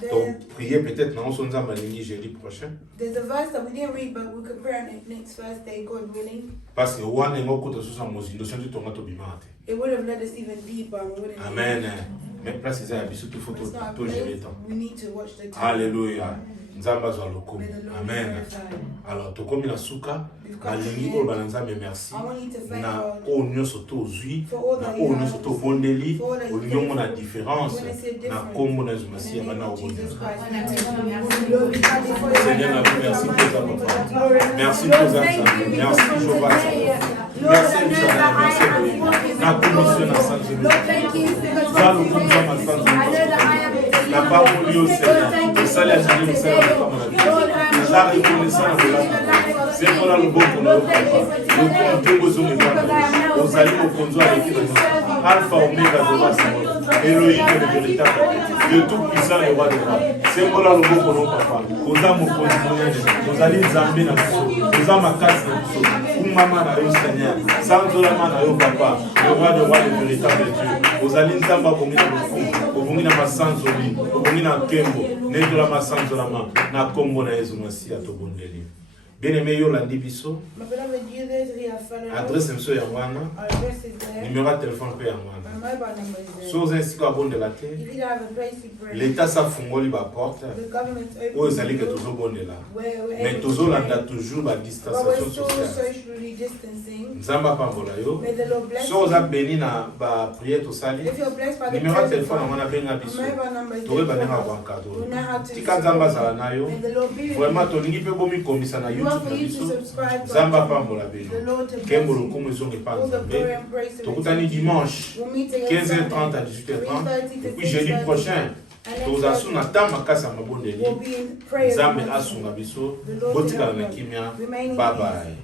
Donc prier peut-être dans son nzambe alingi jeudi prochain. There's a verse that we didn't read, but we could pray on it next Thursday, God willing. Parce que wana ngoko to susa mozindo senti tonga to bimate. It would have led us even deeper. And we wouldn't Amen. Mais place ça biso to faut It's not a to gérer place. temps. We need to watch the time. Alléluia. Nzamba zwa lokomo. May the Lord Amen. glorify. Alors tokomi na suka We've come to nalingi the oyo end. bana nzambe merci. I want you to thank Na God. oyo nyonso tozwi For all na that you oyo have. nyonso tobondeli For all that you olingi omona did. différence When I say na difference. nkombo na Yesu In Masiya the name bana of Jesus obondela. Christ. Lord, we thank you for your Seigneur, love. merci pour ta papa. Merci Lord, pour ta thank you Merci because from Jéhovah. today, Lord, Merci I know Shaddai, that I merci am Elohim. walking Na with commission na God. Saint Lord, thank you because Za from lokumu today, za masanzu. I know that I am Na baboli yo Seigneur. thank you Osali azali for mosala today. na kama na biso. Lord, I am Naza walking reconnaissant na in the kolaka. life of C'est pour la loboko na yo Lord, thank you papa. for today. Lokomo ozo mezamba. Ozali mokonzi wa l'équipe nationale. Alpha Omega Jéhovah Sabaoth. Elohim le véritable. Dieu tout puissant le roi des rois. C'est pour la loboko na yo papa. Oza mokonzi monene. Ozali nzambe na biso. Oza makasi na biso. Umama na yo Seigneur. Sanzolama na yo papa. Le roi des rois le véritable Dieu. Ozali nzamba bongi na lokumu. Obongi na masanzoli. Obongi na nkembo. Netola masanzolama. Na kombo na Yesu Masiya tobondeli. Bien-aimé yo landi biso. My beloved, you there to hear fellow. Adresse mso ya wana. Our address is there. Numéro ya telefone pe ya wana. My mobile number is there. So oza esika abondela te. If you don't have a place to pray, L'État safungoli baporte. the government's open. Oyo ezali ke tozobondela. We're Mais able to tozolanda pray. toujours But we're badistanciation still sociale. socially distancing. Nzambe apambola yo. May the Lord bless So oza you. beni na bapriere tosali. If you're blessed by the Numéro ya prayer of telefone God, wana benga my biso. mobile number is Tokoyeba ndenge there. akoankadre. We'll know how to Tika Nzambe azala na yo. May the Lord be with Vraiment you. tolingi mpe bomikomisa na We want YouTube for na you to biso. subscribe to Nzambe our apambola channel. bino. The Lord to bless Nkembo you. lokumu ezongi pa All the glory Nzambe. and praise to Tokutani you. dimanche We'll meet again 15h30 à Sunday, 18h30. 3:30 to Et puis jeudi 6:30. prochain, And next tozasu na Thursday, ta makasi ya mabondeli. we'll be in prayer. Nzambe asunga biso. The Lord Botikala will na help us. kimia. Remain in Bye peace. bye.